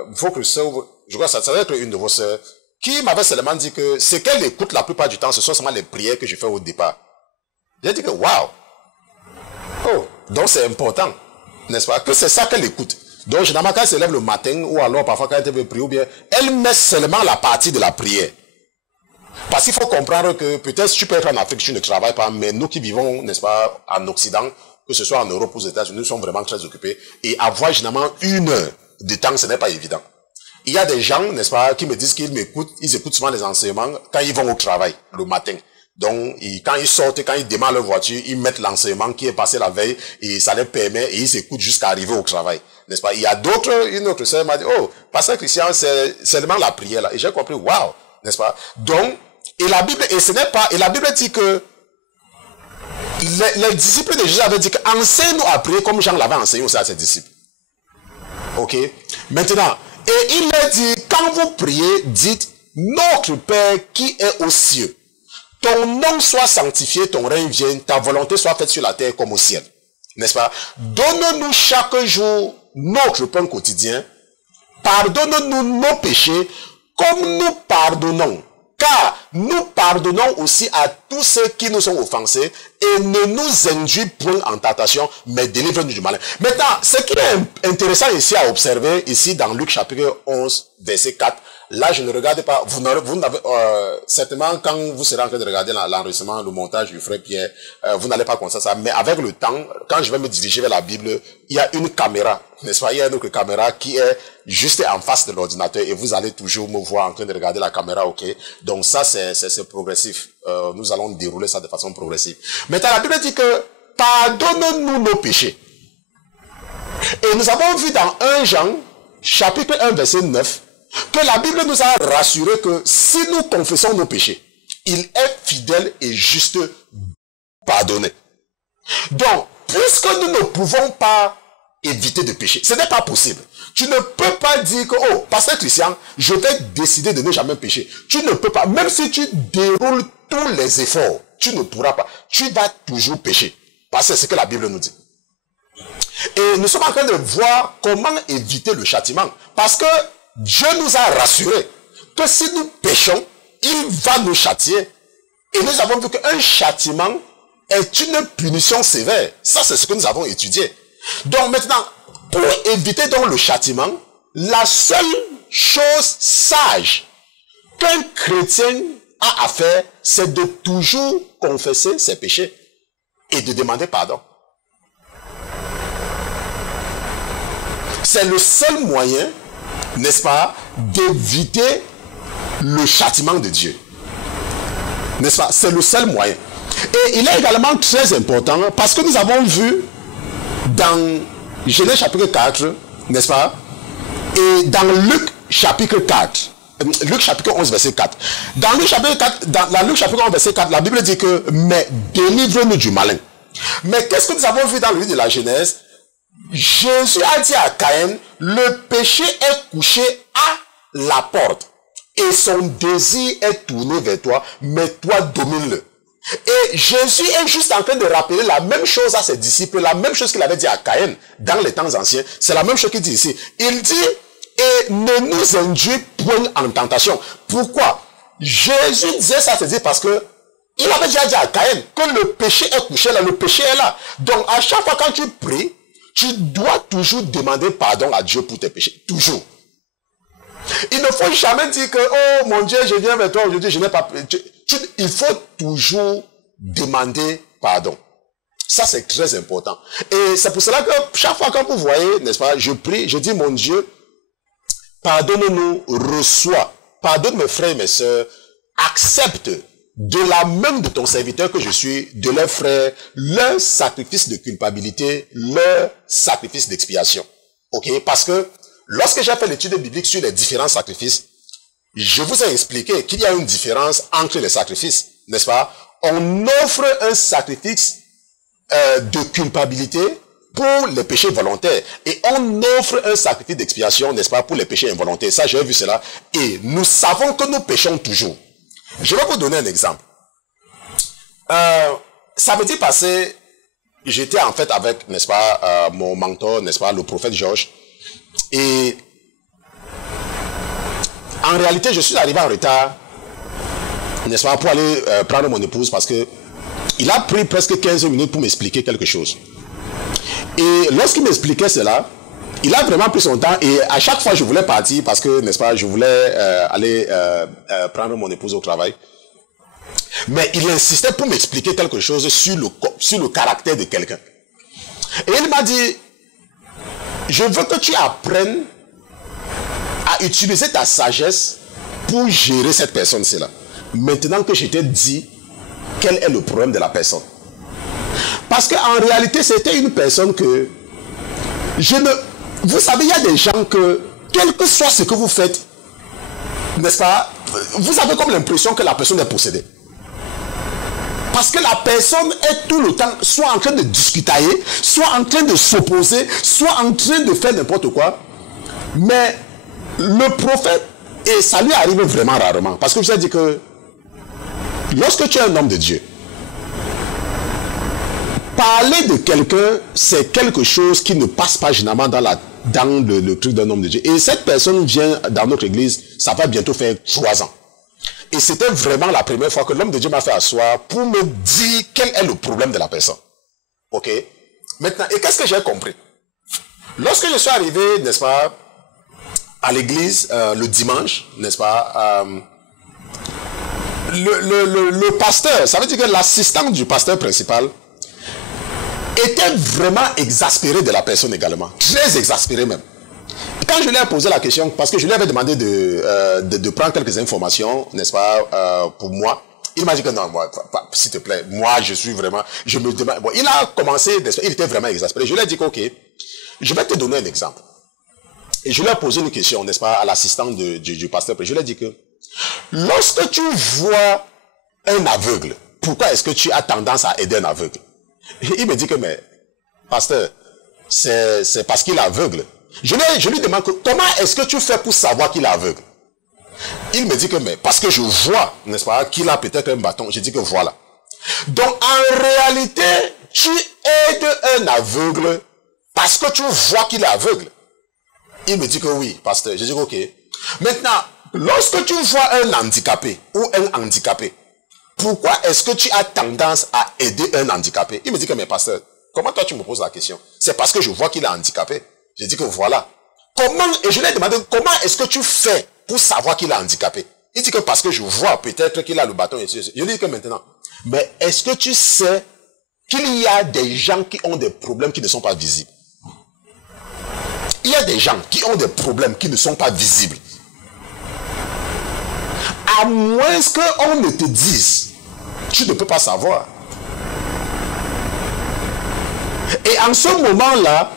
il faut que je crois que ça va être une de vos sœurs qui m'avait seulement dit que ce qu'elle écoute la plupart du temps, ce sont seulement les prières que je fais au départ. J'ai dit que waouh! Oh, donc c'est important, n'est-ce pas, que c'est ça qu'elle écoute. Donc généralement quand elle se lève le matin ou alors parfois quand elle veut prier ou bien, elle met seulement la partie de la prière. Parce qu'il faut comprendre que peut-être tu peux être en Afrique, tu ne travailles pas, mais nous qui vivons, n'est-ce pas, en Occident, que ce soit en Europe ou aux États-Unis, nous sommes vraiment très occupés. Et avoir généralement 1 heure de temps, ce n'est pas évident. Il y a des gens, n'est-ce pas, qui me disent qu'ils m'écoutent, ils écoutent souvent les enseignements quand ils vont au travail, le matin. Donc, quand ils sortent, quand ils démarrent leur voiture, ils mettent l'enseignement qui est passé la veille et ça leur permet, et ils écoutent jusqu'à arriver au travail. N'est-ce pas? Il y a d'autres, une autre sœur m'a dit, oh, Pasteur Christian, c'est seulement la prière là. Et j'ai compris, waouh, n'est-ce pas? Donc, et la Bible, et ce n'est pas, et la Bible dit que les disciples de Jésus avaient dit enseigne-nous à prier comme Jean l'avait enseigné aussi à ses disciples. Ok? Maintenant, et il leur dit, quand vous priez, dites, notre Père qui est aux cieux, ton nom soit sanctifié, ton règne vienne, ta volonté soit faite sur la terre comme au ciel. N'est-ce pas? Donne-nous chaque jour notre pain quotidien. Pardonne-nous nos péchés comme nous pardonnons. Car nous pardonnons aussi à tous ceux qui nous sont offensés et ne nous induis point en tentation, mais délivre-nous du malin. Maintenant, ce qui est intéressant ici à observer, ici dans Luc chapitre 11, verset 4, là je ne regarde pas, vous n'avez, certainement quand vous serez en train de regarder l'enregistrement, le montage du frère Pierre, vous n'allez pas constater ça, mais avec le temps, quand je vais me diriger vers la Bible, il y a une caméra, n'est-ce pas? Il y a une autre caméra qui est juste en face de l'ordinateur et vous allez toujours me voir en train de regarder la caméra, ok? Donc ça c'est progressif. Nous allons dérouler ça de façon progressive. Maintenant la Bible dit que pardonne-nous nos péchés. Et nous avons vu dans 1 Jean, chapitre 1, verset 9, que la Bible nous a rassuré que si nous confessons nos péchés, il est fidèle et juste pardonner. Donc, puisque nous ne pouvons pas éviter de pécher, ce n'est pas possible. Tu ne peux pas dire que, oh, Pasteur Christian, je vais décider de ne jamais pécher. Tu ne peux pas, même si tu déroules tous les efforts, tu ne pourras pas. Tu vas toujours pécher. Parce que c'est ce que la Bible nous dit. Et nous sommes en train de voir comment éviter le châtiment. Parce que Dieu nous a rassurés que si nous péchons, il va nous châtier. Et nous avons vu qu'un châtiment est une punition sévère. Ça, c'est ce que nous avons étudié. Donc maintenant, pour éviter donc le châtiment, la seule chose sage qu'un chrétien a à faire, c'est de toujours confesser ses péchés et de demander pardon. C'est le seul moyen, n'est-ce pas, d'éviter le châtiment de Dieu. N'est-ce pas? C'est le seul moyen. Et il est également très important parce que nous avons vu dans Genèse chapitre 4, n'est-ce pas? Et dans Luc chapitre 4, Luc chapitre 11, verset 4. Dans Luc chapitre 4, dans Luc chapitre 11, verset 4, la Bible dit que, mais délivre-nous du malin. Mais qu'est-ce que nous avons vu dans le livre de la Genèse? Jésus a dit à Caïn, le péché est couché à la porte. Et son désir est tourné vers toi, mais toi domine-le. Et Jésus est juste en train de rappeler la même chose à ses disciples, la même chose qu'il avait dit à Caïn dans les temps anciens. C'est la même chose qu'il dit ici. Il dit, et ne nous induis point en tentation. Pourquoi? Jésus disait ça, c'est parce que il avait déjà dit à Caïn que le péché est couché là, le péché est là. Donc à chaque fois quand tu pries, tu dois toujours demander pardon à Dieu pour tes péchés. Toujours. Il ne faut jamais dire que, oh mon Dieu, je viens vers toi aujourd'hui, je n'ai pas... Il faut toujours demander pardon. Ça, c'est très important. Et c'est pour cela que chaque fois que vous voyez, n'est-ce pas, je prie, je dis, mon Dieu, pardonne-nous, reçois. Pardonne mes frères et mes sœurs accepte de la main de ton serviteur que je suis, de leur frère, leur sacrifice de culpabilité, leur sacrifice d'expiation. Ok? Parce que lorsque j'ai fait l'étude biblique sur les différents sacrifices, je vous ai expliqué qu'il y a une différence entre les sacrifices, n'est-ce pas? On offre un sacrifice de culpabilité pour les péchés volontaires. Et on offre un sacrifice d'expiation, n'est-ce pas, pour les péchés involontaires. Ça, j'ai vu cela. Et nous savons que nous péchons toujours. Je vais vous donner un exemple. Samedi passé, j'étais en fait avec, n'est-ce pas, mon mentor, n'est-ce pas, le prophète Georges. Et en réalité, je suis arrivé en retard, n'est-ce pas, pour aller prendre mon épouse parce que il a pris presque 15 minutes pour m'expliquer quelque chose. Et lorsqu'il m'expliquait cela, il a vraiment pris son temps et à chaque fois je voulais partir parce que, n'est-ce pas, je voulais aller prendre mon épouse au travail. Mais il insistait pour m'expliquer quelque chose sur le caractère de quelqu'un. Et il m'a dit, je veux que tu apprennes à utiliser ta sagesse pour gérer cette personne-là. Maintenant que je t'ai dit quel est le problème de la personne. Parce qu'en réalité, c'était une personne que vous savez, il y a des gens que, quel que soit ce que vous faites, n'est-ce pas, vous avez comme l'impression que la personne est possédée. Parce que la personne est tout le temps soit en train de discuter, soit en train de s'opposer, soit en train de faire n'importe quoi. Mais le prophète, et ça lui arrive vraiment rarement, parce que je vous ai dit que lorsque tu es un homme de Dieu, parler de quelqu'un, c'est quelque chose qui ne passe pas généralement dans le truc d'un homme de Dieu. Et cette personne vient dans notre église, ça va bientôt faire 3 ans. Et c'était vraiment la première fois que l'homme de Dieu m'a fait asseoir pour me dire quel est le problème de la personne. Ok? Maintenant, et qu'est-ce que j'ai compris? Lorsque je suis arrivé, n'est-ce pas, à l'église le dimanche, n'est-ce pas, le pasteur, ça veut dire que l'assistant du pasteur principal était vraiment exaspéré de la personne également. Très exaspéré même. Quand je lui ai posé la question, parce que je lui avais demandé de prendre quelques informations, n'est-ce pas, pour moi, il m'a dit que non, moi, s'il te plaît, moi je suis vraiment, je me demande, bon, il a commencé, il était vraiment exaspéré. Je lui ai dit que, ok, je vais te donner un exemple. Et je lui ai posé une question, n'est-ce pas, à l'assistant du pasteur. Je lui ai dit que, lorsque tu vois un aveugle, pourquoi est-ce que tu as tendance à aider un aveugle? Il me dit que, mais, pasteur, c'est parce qu'il est aveugle. Je lui demande que, comment est-ce que tu fais pour savoir qu'il est aveugle? Il me dit que, mais, parce que je vois, n'est-ce pas, qu'il a peut-être un bâton. Je dis que voilà. Donc, en réalité, tu aides un aveugle parce que tu vois qu'il est aveugle. Il me dit que oui, pasteur. Je dis que ok. Maintenant, lorsque tu vois un handicapé ou un handicapé, pourquoi est-ce que tu as tendance à aider un handicapé? Il me dit que, mais pasteur, comment toi tu me poses la question? C'est parce que je vois qu'il est handicapé. Je dis que voilà. Comment, et je lui ai demandé, comment est-ce que tu fais pour savoir qu'il est handicapé? Il dit que parce que je vois peut-être qu'il a le bâton. Je lui dis que maintenant, mais est-ce que tu sais qu'il y a des gens qui ont des problèmes qui ne sont pas visibles? Il y a des gens qui ont des problèmes qui ne sont pas visibles. À moins qu'on ne te dise, tu ne peux pas savoir. Et en ce moment-là,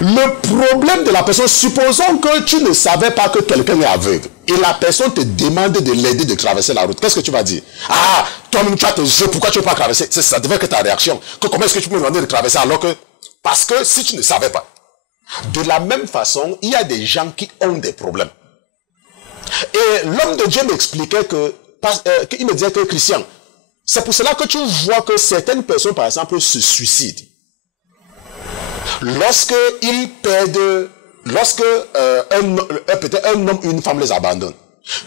le problème de la personne, supposons que tu ne savais pas que quelqu'un est aveugle et la personne te demande de l'aider de traverser la route. Qu'est-ce que tu vas dire? Ah, toi-même tu as tes yeux, pourquoi tu ne peux pas traverser? Ça devait être ta réaction. Comment est-ce que tu peux me demander de traverser alors que... Parce que si tu ne savais pas. De la même façon, il y a des gens qui ont des problèmes. Et l'homme de Dieu m'expliquait que... il me disait que Christian, c'est pour cela que tu vois que certaines personnes, par exemple, se suicident. Lorsque ils perdent, lorsque peut-être un homme ou une femme les abandonne,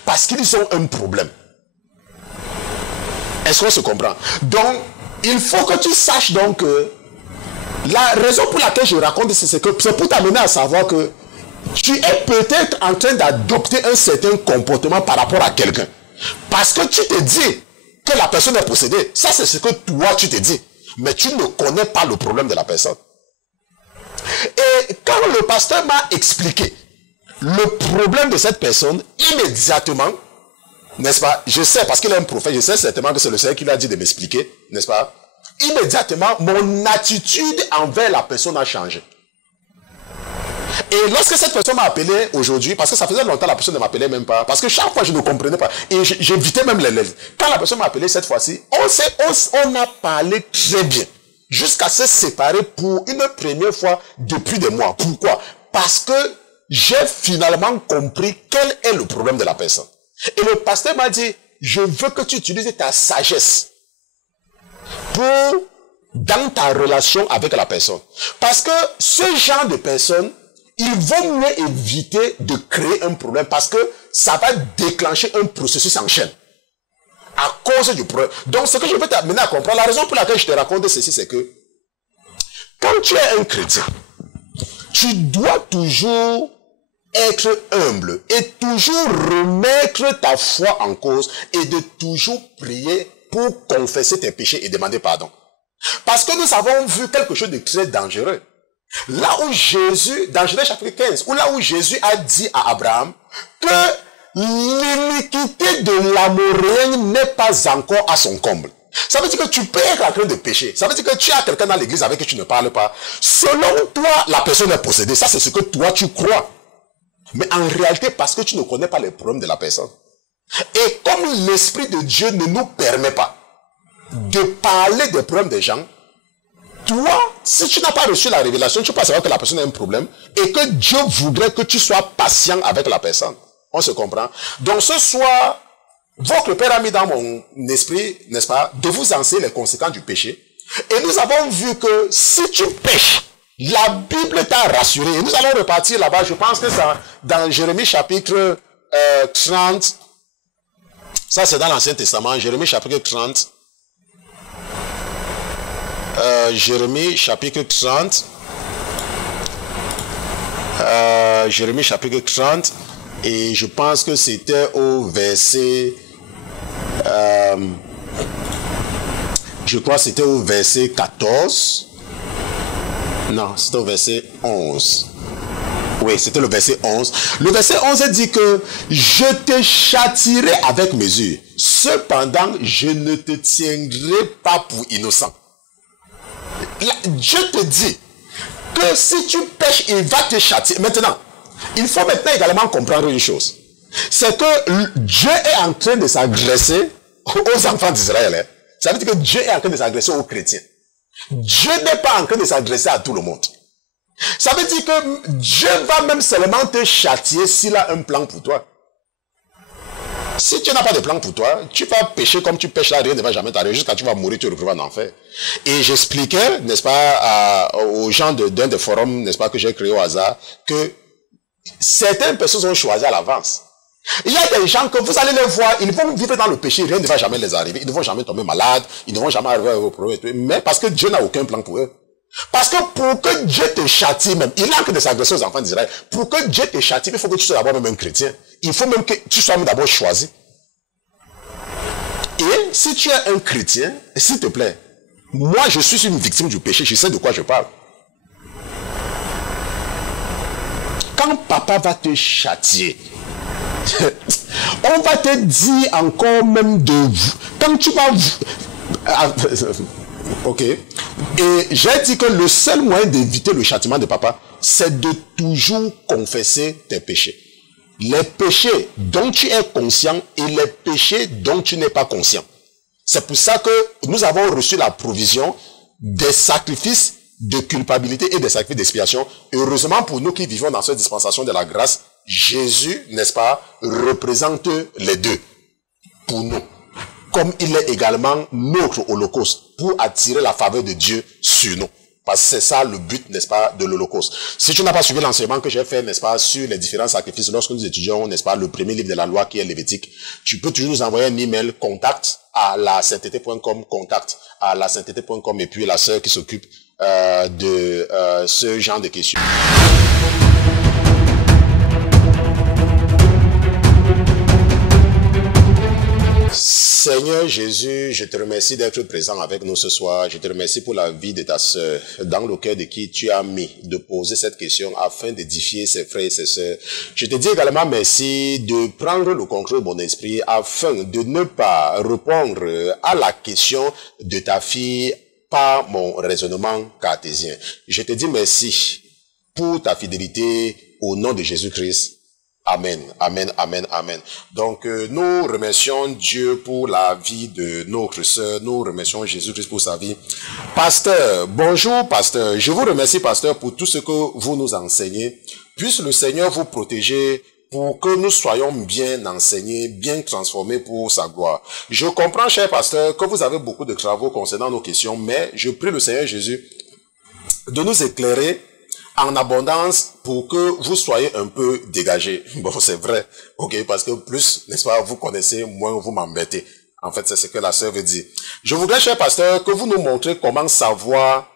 parce qu'ils ont un problème. Est-ce qu'on se comprend? Donc, il faut que tu saches donc que la raison pour laquelle je raconte c'est que c'est pour t'amener à savoir que tu es peut-être en train d'adopter un certain comportement par rapport à quelqu'un. Parce que tu te dis que la personne est possédée. Ça, c'est ce que toi, tu te dis. Mais tu ne connais pas le problème de la personne. Et quand le pasteur m'a expliqué le problème de cette personne, immédiatement, N'est-ce pas? Je sais, parce qu'il est un prophète, je sais certainement que c'est le Seigneur qui lui a dit de m'expliquer, n'est-ce pas? Immédiatement, mon attitude envers la personne a changé. Et lorsque cette personne m'a appelé aujourd'hui, parce que ça faisait longtemps la personne ne m'appelait même pas, parce que chaque fois je ne comprenais pas, et j'évitais même les lèvres. Quand la personne m'a appelé cette fois-ci, on a parlé très bien, jusqu'à se séparer pour une première fois depuis des mois. Pourquoi? Parce que j'ai finalement compris quel est le problème de la personne. Et le pasteur m'a dit, je veux que tu utilises ta sagesse dans ta relation avec la personne. Parce que ce genre de personnes, il vaut mieux éviter de créer un problème parce que ça va déclencher un processus en chaîne. À cause du problème. Donc, ce que je veux t'amener à comprendre, la raison pour laquelle je te raconte ceci, c'est que quand tu es un chrétien, tu dois toujours être humble et toujours remettre ta foi en cause et de toujours prier pour confesser tes péchés et demander pardon. Parce que nous avons vu quelque chose de très dangereux. Là où Jésus, dans Genèse chapitre 15, là où Jésus a dit à Abraham que l'iniquité de l'Amoréen n'est pas encore à son comble. Ça veut dire que tu peux être en train de pécher. Ça veut dire que tu as quelqu'un dans l'église avec qui tu ne parles pas. Selon toi, la personne est possédée. Ça, c'est ce que toi, tu crois. Mais en réalité, parce que tu ne connais pas les problèmes de la personne. Et comme l'Esprit de Dieu ne nous permet pas de parler des problèmes des gens, toi, si tu n'as pas reçu la révélation, tu peux savoir que la personne a un problème et que Dieu voudrait que tu sois patient avec la personne. On se comprend? Donc ce soir, votre Père a mis dans mon esprit, n'est-ce pas, de vous enseigner les conséquences du péché. Et nous avons vu que si tu pêches, la Bible t'a rassuré. Et nous allons repartir là-bas, je pense que c'est dans Jérémie chapitre 30. Ça c'est dans l'Ancien Testament, Jérémie chapitre 30. Jérémie chapitre 30. Jérémie chapitre 30. Et je pense que c'était au verset... je crois que c'était au verset 14. Non, c'était au verset 11. Oui, c'était le verset 11. Le verset 11 dit que je te châtierai avec mesure. Cependant, je ne te tiendrai pas pour innocent. Là, Dieu te dit que si tu pêches, il va te châtier. Maintenant, il faut maintenant également comprendre une chose. C'est que Dieu est en train de s'agresser aux enfants d'Israël. Hein. Ça veut dire que Dieu est en train de s'agresser aux chrétiens. Dieu n'est pas en train de s'agresser à tout le monde. Ça veut dire que Dieu va même seulement te châtier s'il a un plan pour toi. Si tu n'as pas de plan pour toi, tu vas pécher comme tu pêches là, rien ne va jamais t'arriver. Jusqu'à tu vas mourir, tu retrouves en enfer. Et j'expliquais, n'est-ce pas, aux gens d'un des forums, n'est-ce pas, que j'ai créé au hasard, que certaines personnes sont choisies à l'avance. Il y a des gens que vous allez les voir, ils vont vivre dans le péché, rien ne va jamais les arriver. Ils ne vont jamais tomber malades, ils ne vont jamais arriver à vos problèmes. Mais parce que Dieu n'a aucun plan pour eux. Parce que pour que Dieu te châtie même, il a que des agressions aux enfants d'Israël. Pour que Dieu te châtie, il faut que tu sois d'abord même un chrétien. Il faut même que tu sois d'abord choisi. Et si tu es un chrétien, s'il te plaît, moi je suis une victime du péché, je sais de quoi je parle. Quand papa va te châtier, on va te dire encore même de vous. Quand tu vas... Ok. Et j'ai dit que le seul moyen d'éviter le châtiment de papa, c'est de toujours confesser tes péchés. Les péchés dont tu es conscient et les péchés dont tu n'es pas conscient. C'est pour ça que nous avons reçu la provision des sacrifices de culpabilité et des sacrifices d'expiation. Heureusement pour nous qui vivons dans cette dispensation de la grâce, Jésus, n'est-ce pas, représente les deux pour nous. Comme il est également notre holocauste pour attirer la faveur de Dieu sur nous. Parce que c'est ça le but, n'est-ce pas, de l'holocauste. Si tu n'as pas suivi l'enseignement que j'ai fait, n'est-ce pas, sur les différents sacrifices, lorsque nous étudions, n'est-ce pas, le premier livre de la loi qui est Lévitique, tu peux toujours nous envoyer un email, contact à la sainteté.com, contact à la sainteté.com, et puis la sœur qui s'occupe de ce genre de questions. Seigneur, Seigneur Jésus, je te remercie d'être présent avec nous ce soir. Je te remercie pour la vie de ta sœur, dans le cœur de qui tu as mis de poser cette question afin d'édifier ses frères et ses sœurs. Je te dis également merci de prendre le contrôle de mon esprit afin de ne pas répondre à la question de ta fille par mon raisonnement cartésien. Je te dis merci pour ta fidélité au nom de Jésus-Christ. Amen, amen, amen, amen. Donc, nous remercions Dieu pour la vie de notre sœur. Nous remercions Jésus-Christ pour sa vie. Pasteur, bonjour pasteur. Je vous remercie pasteur pour tout ce que vous nous enseignez. Puisse le Seigneur vous protéger pour que nous soyons bien enseignés, bien transformés pour sa gloire. Je comprends, cher pasteur, que vous avez beaucoup de travaux concernant nos questions, mais je prie le Seigneur Jésus de nous éclairer en abondance pour que vous soyez un peu dégagés. Bon, c'est vrai, ok, parce que plus, n'est-ce pas, vous connaissez, moins vous m'embêtez. En fait, c'est ce que la sœur veut dire. Je voudrais, cher pasteur, que vous nous montrez comment savoir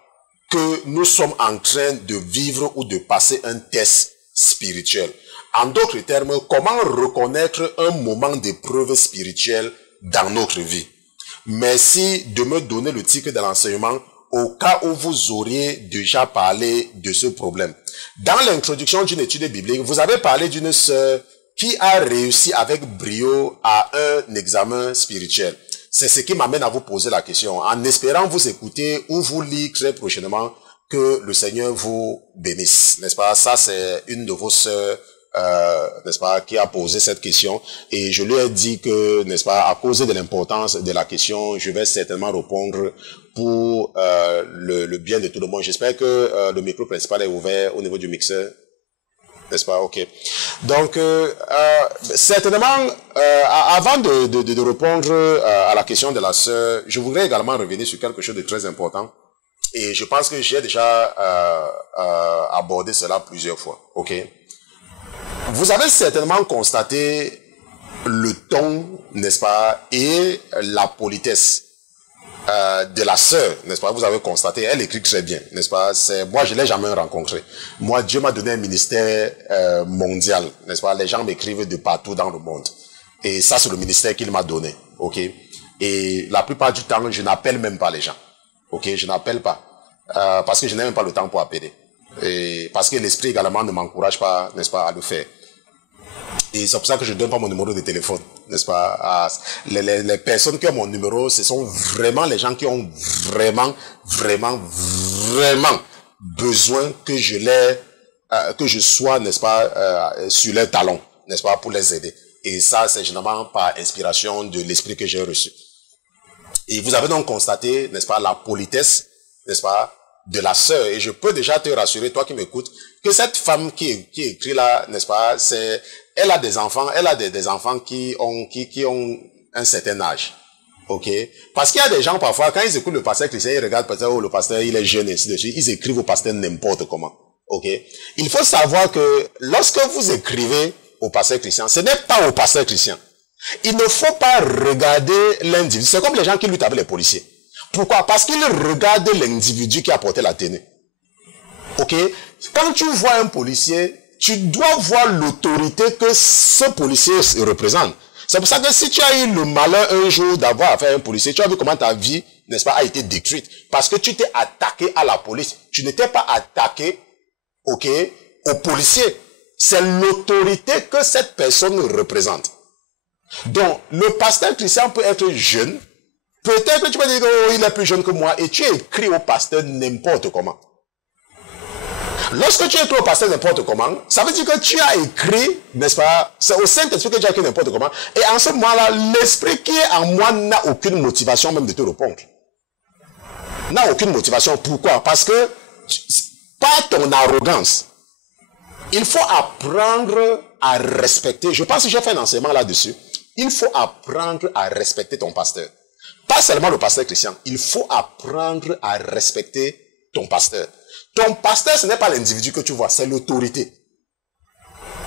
que nous sommes en train de vivre ou de passer un test spirituel. En d'autres termes, comment reconnaître un moment d'épreuve spirituelle dans notre vie. Merci de me donner le titre de l'enseignement au cas où vous auriez déjà parlé de ce problème. Dans l'introduction d'une étude biblique, vous avez parlé d'une sœur qui a réussi avec brio à un examen spirituel. C'est ce qui m'amène à vous poser la question, en espérant vous écouter ou vous lire très prochainement, que le Seigneur vous bénisse. N'est-ce pas? Ça, c'est une de vos sœurs, n'est-ce pas, qui a posé cette question. Et je lui ai dit que, n'est-ce pas, à cause de l'importance de la question, je vais certainement répondre pour le bien de tout le monde. J'espère que le micro principal est ouvert au niveau du mixeur. N'est-ce pas? Ok. Donc, certainement, avant de répondre à la question de la sœur, je voudrais également revenir sur quelque chose de très important. Et je pense que j'ai déjà abordé cela plusieurs fois. Ok. Vous avez certainement constaté le ton, n'est-ce pas, et la politesse de la sœur, n'est-ce pas? Vous avez constaté, elle écrit très bien, n'est-ce pas? Moi, je l'ai jamais rencontrée. Moi, Dieu m'a donné un ministère mondial, n'est-ce pas? Les gens m'écrivent de partout dans le monde. Et ça, c'est le ministère qu'il m'a donné, ok? Et la plupart du temps, je n'appelle même pas les gens, ok? Je n'appelle pas, parce que je n'ai même pas le temps pour appeler. Et parce que l'esprit également ne m'encourage pas, n'est-ce pas, à le faire. Et c'est pour ça que je ne donne pas mon numéro de téléphone, n'est-ce pas? Les personnes qui ont mon numéro, ce sont vraiment les gens qui ont vraiment besoin que je sois, n'est-ce pas, sur leurs talons, n'est-ce pas, pour les aider. Et ça, c'est généralement par inspiration de l'esprit que j'ai reçu. Et vous avez donc constaté, n'est-ce pas, la politesse, n'est-ce pas, de la sœur. Et je peux déjà te rassurer, toi qui m'écoutes, que cette femme qui écrit là, n'est-ce pas, elle a des enfants, des enfants qui ont un certain âge. Ok? Parce qu'il y a des gens parfois, quand ils écoutent le pasteur chrétien, ils regardent peut-être, oh, le pasteur, il est jeune, et ainsi de suite. Ils écrivent au pasteur n'importe comment. Ok? Il faut savoir que lorsque vous écrivez au pasteur chrétien, ce n'est pas au pasteur chrétien. Il ne faut pas regarder l'individu. C'est comme les gens qui luttent avec les policiers. Pourquoi? Parce qu'ils regardent l'individu qui a porté la tenue. Ok? Quand tu vois un policier, tu dois voir l'autorité que ce policier représente. C'est pour ça que si tu as eu le malheur un jour d'avoir affaire à un policier, tu as vu comment ta vie, n'est-ce pas, a été détruite. Parce que tu t'es attaqué à la police. Tu n'étais pas attaqué, ok, au policier. C'est l'autorité que cette personne représente. Donc, le pasteur chrétien peut être jeune. Peut-être que tu peux dire, oh, il est plus jeune que moi, et tu écris au pasteur n'importe comment. Lorsque tu écris au pasteur n'importe comment, ça veut dire que tu as écrit, n'est-ce pas, c'est au Saint-Esprit que tu as écrit n'importe comment, et en ce moment-là, l'esprit qui est en moi n'a aucune motivation même de te répondre. N'a aucune motivation. Pourquoi? Parce que, par ton arrogance, il faut apprendre à respecter. Je pense que j'ai fait un enseignement là-dessus. Il faut apprendre à respecter ton pasteur. Pas seulement le pasteur chrétien. Il faut apprendre à respecter ton pasteur. Ton pasteur, ce n'est pas l'individu que tu vois, c'est l'autorité.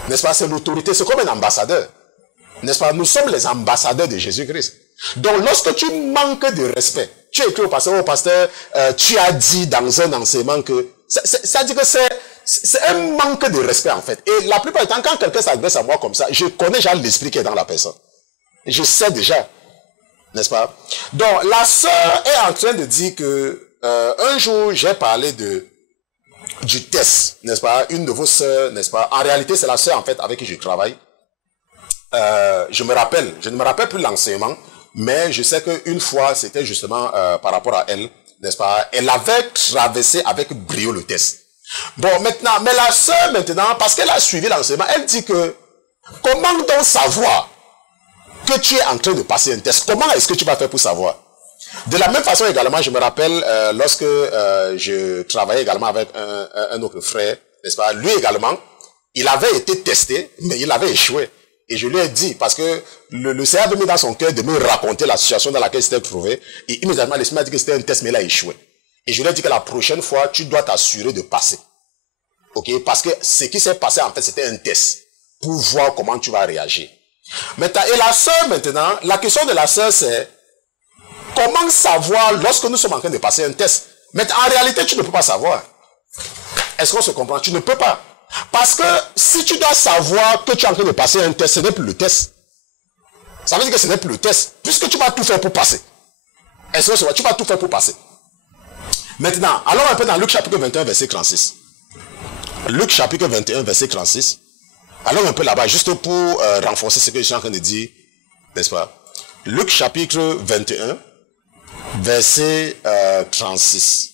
N'est-ce pas? C'est l'autorité, c'est comme un ambassadeur. N'est-ce pas? Nous sommes les ambassadeurs de Jésus-Christ. Donc, lorsque tu manques de respect, tu écris au pasteur, tu as dit dans un enseignement que, ça dit que c'est un manque de respect en fait. Et la plupart du temps, quand quelqu'un s'adresse à moi comme ça, je connais déjà l'esprit qui est dans la personne. Je sais déjà. n'est-ce pas? Donc, la sœur est en train de dire que un jour, j'ai parlé du test, n'est-ce pas? Une de vos sœurs, n'est-ce pas? En réalité, c'est la sœur, en fait, avec qui je travaille. Je ne me rappelle plus l'enseignement, mais je sais qu'une fois, c'était justement par rapport à elle, n'est-ce pas? Elle avait traversé avec brio le test. Bon, maintenant, mais la sœur, maintenant, parce qu'elle a suivi l'enseignement, elle dit que, comment donc savoir que tu es en train de passer un test? Comment est-ce que tu vas faire pour savoir? De la même façon également, je me rappelle, lorsque je travaillais également avec un autre frère, n'est-ce pas? Lui également, il avait été testé, mais il avait échoué. Et je lui ai dit, parce que le Seigneur avait mis dans son cœur de me raconter la situation dans laquelle il s'était trouvé. Et immédiatement, l'Esprit m'a dit que c'était un test, mais il a échoué. Et je lui ai dit que la prochaine fois, tu dois t'assurer de passer. Ok? Parce que ce qui s'est passé, en fait, c'était un test. Pour voir comment tu vas réagir. Maintenant, et la sœur, maintenant, la question de la sœur, c'est comment savoir lorsque nous sommes en train de passer un test? Mais en réalité, tu ne peux pas savoir. Est-ce qu'on se comprend? Tu ne peux pas. Parce que si tu dois savoir que tu es en train de passer un test, ce n'est plus le test. Ça veut dire que ce n'est plus le test, puisque tu vas tout faire pour passer. Est-ce que tu vas tout faire pour passer? Maintenant, allons un peu dans Luc chapitre 21, verset 36. Luc chapitre 21, verset 36. Allons un peu là-bas, juste pour renforcer ce que je suis en train de dire, n'est-ce pas? Luc chapitre 21, verset 36.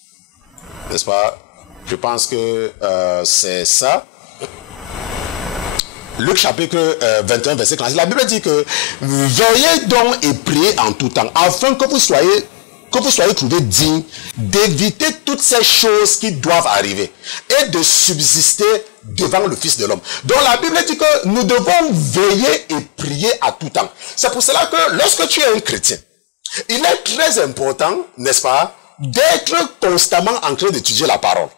N'est-ce pas? Je pense que c'est ça. Luc chapitre 21, verset 36. La Bible dit que veillez donc et priez en tout temps, afin que vous soyez trouvés dignes d'éviter toutes ces choses qui doivent arriver et de subsister devant le Fils de l'homme. Donc la Bible dit que nous devons veiller et prier à tout temps. C'est pour cela que lorsque tu es un chrétien, il est très important, n'est-ce pas, d'être constamment en train d'étudier la parole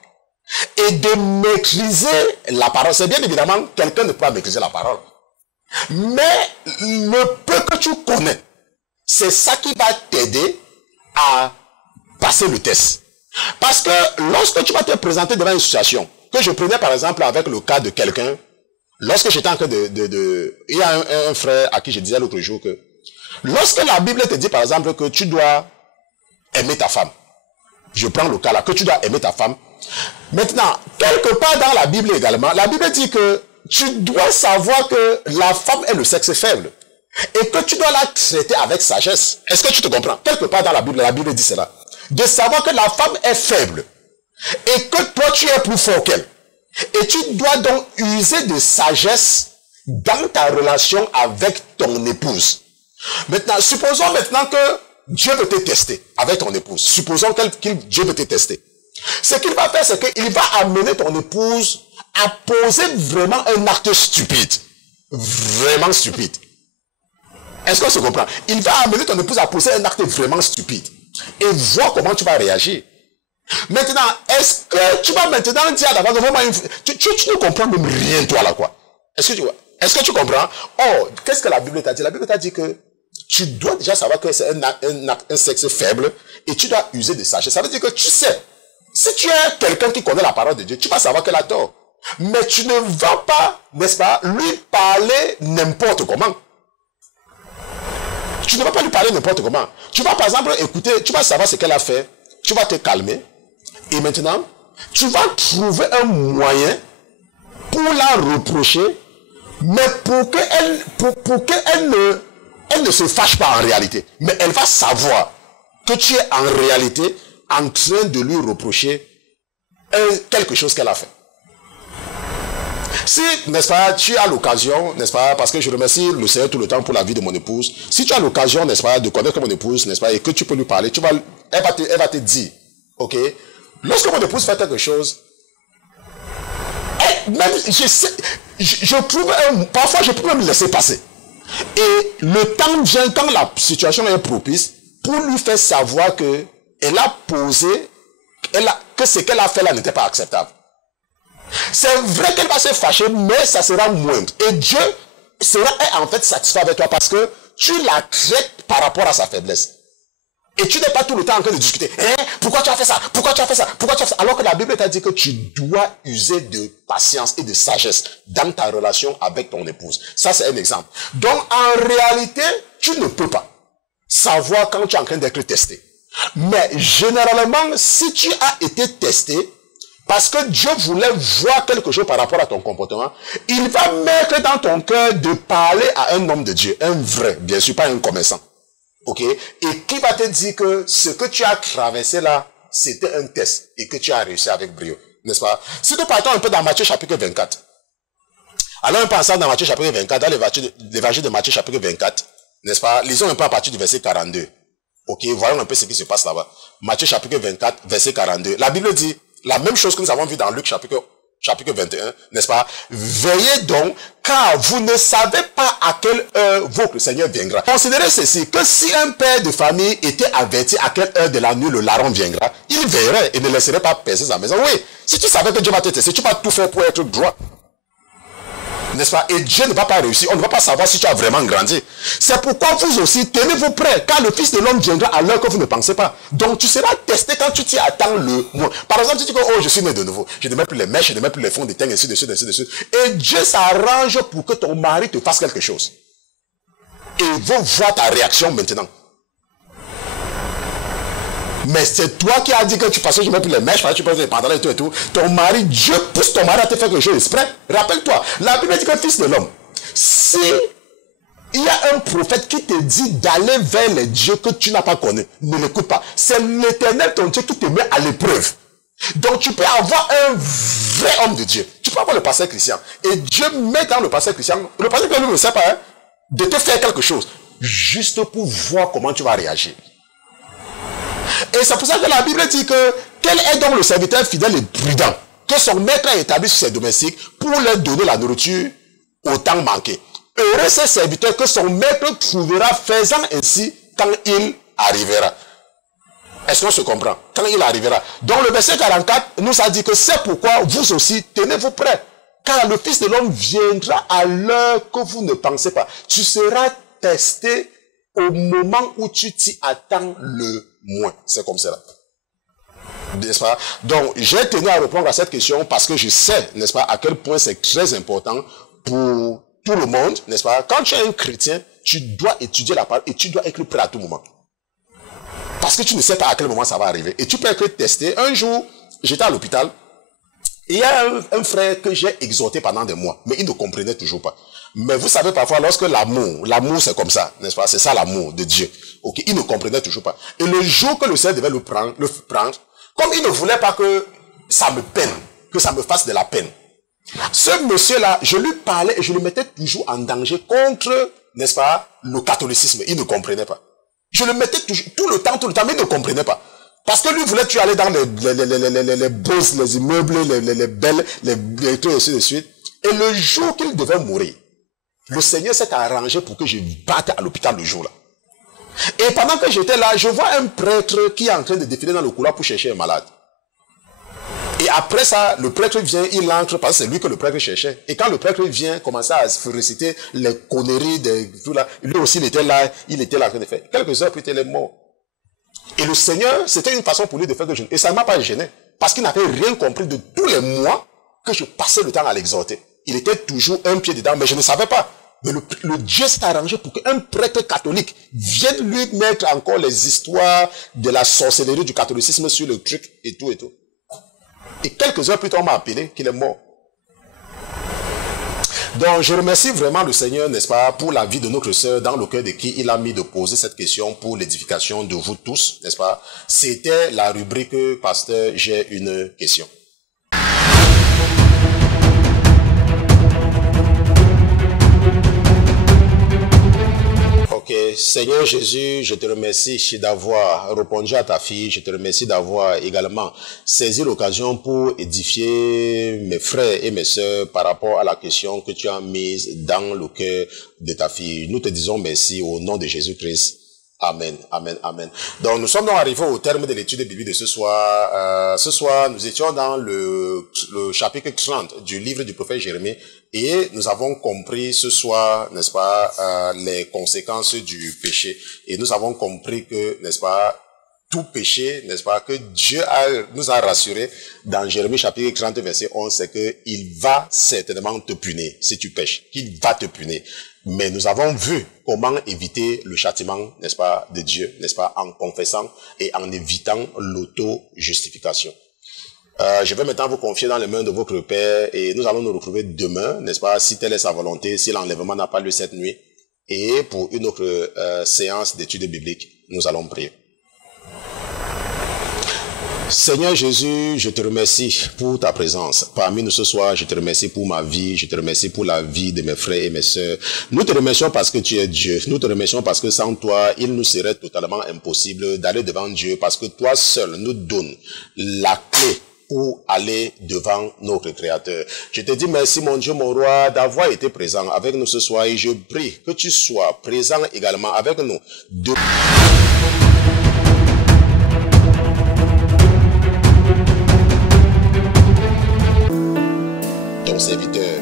et de maîtriser la parole. C'est bien évidemment, quelqu'un ne peut pas maîtriser la parole. Mais le peu que tu connais, c'est ça qui va t'aider à passer le test. Parce que lorsque tu vas te présenter devant une situation, que je prenais par exemple avec le cas de quelqu'un, lorsque j'étais en train il y a un frère à qui je disais l'autre jour que, lorsque la Bible te dit par exemple que tu dois aimer ta femme, je prends le cas là, que tu dois aimer ta femme, maintenant, quelque part dans la Bible également, la Bible dit que tu dois savoir que la femme est le sexe faible. Et que tu dois la traiter avec sagesse. Est-ce que tu te comprends? Quelque part dans la Bible dit cela. De savoir que la femme est faible. Et que toi tu es plus fort qu'elle. Et tu dois donc user de sagesse dans ta relation avec ton épouse. Maintenant, supposons maintenant que Dieu veut te tester avec ton épouse. Supposons que Dieu veut te tester. Ce qu'il va faire, c'est qu'il va amener ton épouse à poser vraiment un acte stupide. Vraiment stupide. Est-ce qu'on se comprend? Il va amener ton épouse à poser un acte vraiment stupide. Et voir comment tu vas réagir. Maintenant, est-ce que tu vas maintenant dire d'abord vraiment tu ne comprends même rien toi là quoi? Est-ce que tu comprends? Oh, qu'est-ce que la Bible t'a dit? La Bible t'a dit que tu dois déjà savoir que c'est un sexe faible et tu dois user de sagesse. Ça veut dire que tu sais, si tu es quelqu'un qui connaît la parole de Dieu, tu vas savoir qu'elle a tort. Mais tu ne vas pas, n'est-ce pas, lui parler n'importe comment. Tu ne vas pas lui parler n'importe comment. Tu vas par exemple écouter, tu vas savoir ce qu'elle a fait, tu vas te calmer, et maintenant, tu vas trouver un moyen pour la reprocher, mais pour qu'elle ne se fâche pas en réalité. Mais elle va savoir que tu es en réalité en train de lui reprocher quelque chose qu'elle a fait. Si, n'est-ce pas, tu as l'occasion, n'est-ce pas, parce que je remercie le Seigneur tout le temps pour la vie de mon épouse, si tu as l'occasion, n'est-ce pas, de connaître mon épouse, n'est-ce pas, et que tu peux lui parler, elle va te dire, ok, lorsque mon épouse fait quelque chose, même, je trouve, parfois je peux même laisser passer. Et le temps vient quand la situation est propice pour lui faire savoir que elle a posé, que ce qu'elle a fait là n'était pas acceptable. C'est vrai qu'elle va se fâcher, mais ça sera moindre. Et Dieu sera en fait satisfait avec toi parce que tu la traites par rapport à sa faiblesse. Et tu n'es pas tout le temps en train de discuter. Pourquoi tu as fait ça? Pourquoi tu as fait ça? Pourquoi tu as fait ça? Alors que la Bible t'a dit que tu dois user de patience et de sagesse dans ta relation avec ton épouse. Ça, c'est un exemple. Donc, en réalité, tu ne peux pas. savoir quand tu es en train d'être testé. Mais généralement, si tu as été testé, parce que Dieu voulait voir quelque chose par rapport à ton comportement, il va mettre dans ton cœur de parler à un homme de Dieu, un vrai, bien sûr, pas un commerçant. Ok? Et qui va te dire que ce que tu as traversé là, c'était un test et que tu as réussi avec brio. N'est-ce pas? Si nous partons un peu dans Matthieu chapitre 24. Alors un peu ensemble dans Matthieu chapitre 24, dans l'évangile de Matthieu chapitre 24, n'est-ce pas? Lisons un peu à partir du verset 42. Ok? Voyons un peu ce qui se passe là-bas. Matthieu chapitre 24, verset 42. La Bible dit la même chose que nous avons vu dans Luc chapitre 21, n'est-ce pas? Veillez donc, car vous ne savez pas à quelle heure votre Seigneur viendra. Considérez ceci, que si un père de famille était averti à quelle heure de la nuit le larron viendra, il veillerait et ne laisserait pas percer sa maison. Oui, si tu savais que Dieu va te tester, tu vas tout faire pour être droit. N'est-ce pas? Et Dieu ne va pas réussir. On ne va pas savoir si tu as vraiment grandi. C'est pourquoi vous aussi, tenez-vous prêts, car le Fils de l'homme viendra à l'heure que vous ne pensez pas. Donc tu seras testé quand tu t'y attends le moins. Par exemple, tu dis que oh, je suis né de nouveau. Je ne mets plus les mèches, je ne mets plus les fonds de teint, ainsi de suite, ainsi de suite. Et Dieu s'arrange pour que ton mari te fasse quelque chose. Et il va voir ta réaction maintenant. Mais c'est toi qui as dit que tu passes, je ne mets plus les mèches, tu passes les pantalons et tout et tout. Ton mari, Dieu pousse ton mari à te faire quelque chose exprès. Rappelle-toi, la Bible dit que Fils de l'homme, si il y a un prophète qui te dit d'aller vers les dieux que tu n'as pas connus, ne l'écoute pas. C'est l'Éternel ton Dieu qui te met à l'épreuve. Donc tu peux avoir un vrai homme de Dieu. Tu peux avoir le pasteur Christian. Et Dieu met dans le pasteur Christian, le pasteur Christian ne sait pas, hein, de te faire quelque chose. Juste pour voir comment tu vas réagir. Et c'est pour ça que la Bible dit que quel est donc le serviteur fidèle et prudent que son maître a établi sur ses domestiques pour leur donner la nourriture au temps manqué. Heureux ce serviteur que son maître trouvera faisant ainsi quand il arrivera. Est-ce qu'on se comprend? Quand il arrivera. Donc le verset 44 nous a dit que c'est pourquoi vous aussi tenez-vous prêts. Car le Fils de l'homme viendra à l'heure que vous ne pensez pas. Tu seras testé au moment où tu t'y attends le moins. C'est comme ça. N'est-ce pas? Donc, j'ai tenu à répondre à cette question parce que je sais, n'est-ce pas, à quel point c'est très important pour tout le monde, n'est-ce pas? Quand tu es un chrétien, tu dois étudier la parole et tu dois être prêt à tout moment. Parce que tu ne sais pas à quel moment ça va arriver. Et tu peux être testé. Un jour, j'étais à l'hôpital. Il y a un frère que j'ai exhorté pendant des mois, mais il ne comprenait toujours pas. Mais vous savez parfois, lorsque l'amour c'est comme ça, n'est-ce pas? C'est ça l'amour de Dieu. Ok, il ne comprenait toujours pas. Et le jour que le Seigneur devait le prendre, comme il ne voulait pas que ça me peine, que ça me fasse de la peine. Ce monsieur-là, je lui parlais et je le mettais toujours en danger contre, n'est-ce pas, le catholicisme. Il ne comprenait pas. Je le mettais toujours, tout le temps, mais il ne comprenait pas. Parce que lui voulait-tu aller dans les beaux, les immeubles, les belles, les trucs, et ainsi de suite. Et le jour qu'il devait mourir, le Seigneur s'est arrangé pour que je batte à l'hôpital le jour-là. Et pendant que j'étais là, je vois un prêtre qui est en train de défiler dans le couloir pour chercher un malade. Et après ça, le prêtre vient, il entre, parce que c'est lui que le prêtre cherchait. Et quand le prêtre vient commencer à se réciter les conneries de tout là, lui aussi il était là en train de faire. Quelques heures plus tard, il est mort. Et le Seigneur, c'était une façon pour lui de faire que je... Et ça ne m'a pas gêné. Parce qu'il n'avait rien compris de tous les mois que je passais le temps à l'exhorter. Il était toujours un pied dedans, mais je ne savais pas. Mais le Dieu s'est arrangé pour qu'un prêtre catholique vienne lui mettre encore les histoires de la sorcellerie du catholicisme sur le truc et tout et tout. Et quelques heures plus tard, on m'a appelé qu'il est mort. Donc, je remercie vraiment le Seigneur, n'est-ce pas, pour la vie de notre sœur, dans le cœur de qui il a mis de poser cette question pour l'édification de vous tous, n'est-ce pas? C'était la rubrique « Pasteur, j'ai une question ». Ok, Seigneur Jésus, je te remercie d'avoir répondu à ta fille. Je te remercie d'avoir également saisi l'occasion pour édifier mes frères et mes sœurs par rapport à la question que tu as mise dans le cœur de ta fille. Nous te disons merci au nom de Jésus-Christ. Amen, amen, amen. Donc, nous sommes donc arrivés au terme de l'étude biblique de ce soir. Ce soir, nous étions dans le chapitre 30 du livre du prophète Jérémie et nous avons compris ce soir, n'est-ce pas, les conséquences du péché. Et nous avons compris que, n'est-ce pas, tout péché, n'est-ce pas, que Dieu nous a rassuré dans Jérémie chapitre 30 verset 11, c'est qu'il va certainement te punir si tu pêches, qu'il va te punir. Mais nous avons vu comment éviter le châtiment, n'est-ce pas, de Dieu, n'est-ce pas, en confessant et en évitant l'auto-justification. Je vais maintenant vous confier dans les mains de votre Père et nous allons nous retrouver demain, n'est-ce pas, si telle est sa volonté, si l'enlèvement n'a pas lieu cette nuit. Et pour une autre séance d'études bibliques, nous allons prier. Seigneur Jésus, je te remercie pour ta présence parmi nous ce soir. Je te remercie pour ma vie, je te remercie pour la vie de mes frères et mes sœurs. Nous te remercions parce que tu es Dieu. Nous te remercions parce que sans toi, il nous serait totalement impossible d'aller devant Dieu, parce que toi seul nous donnes la clé pour aller devant notre Créateur. Je te dis merci mon Dieu, mon roi, d'avoir été présent avec nous ce soir, et je prie que tu sois présent également avec nous. Ton serviteur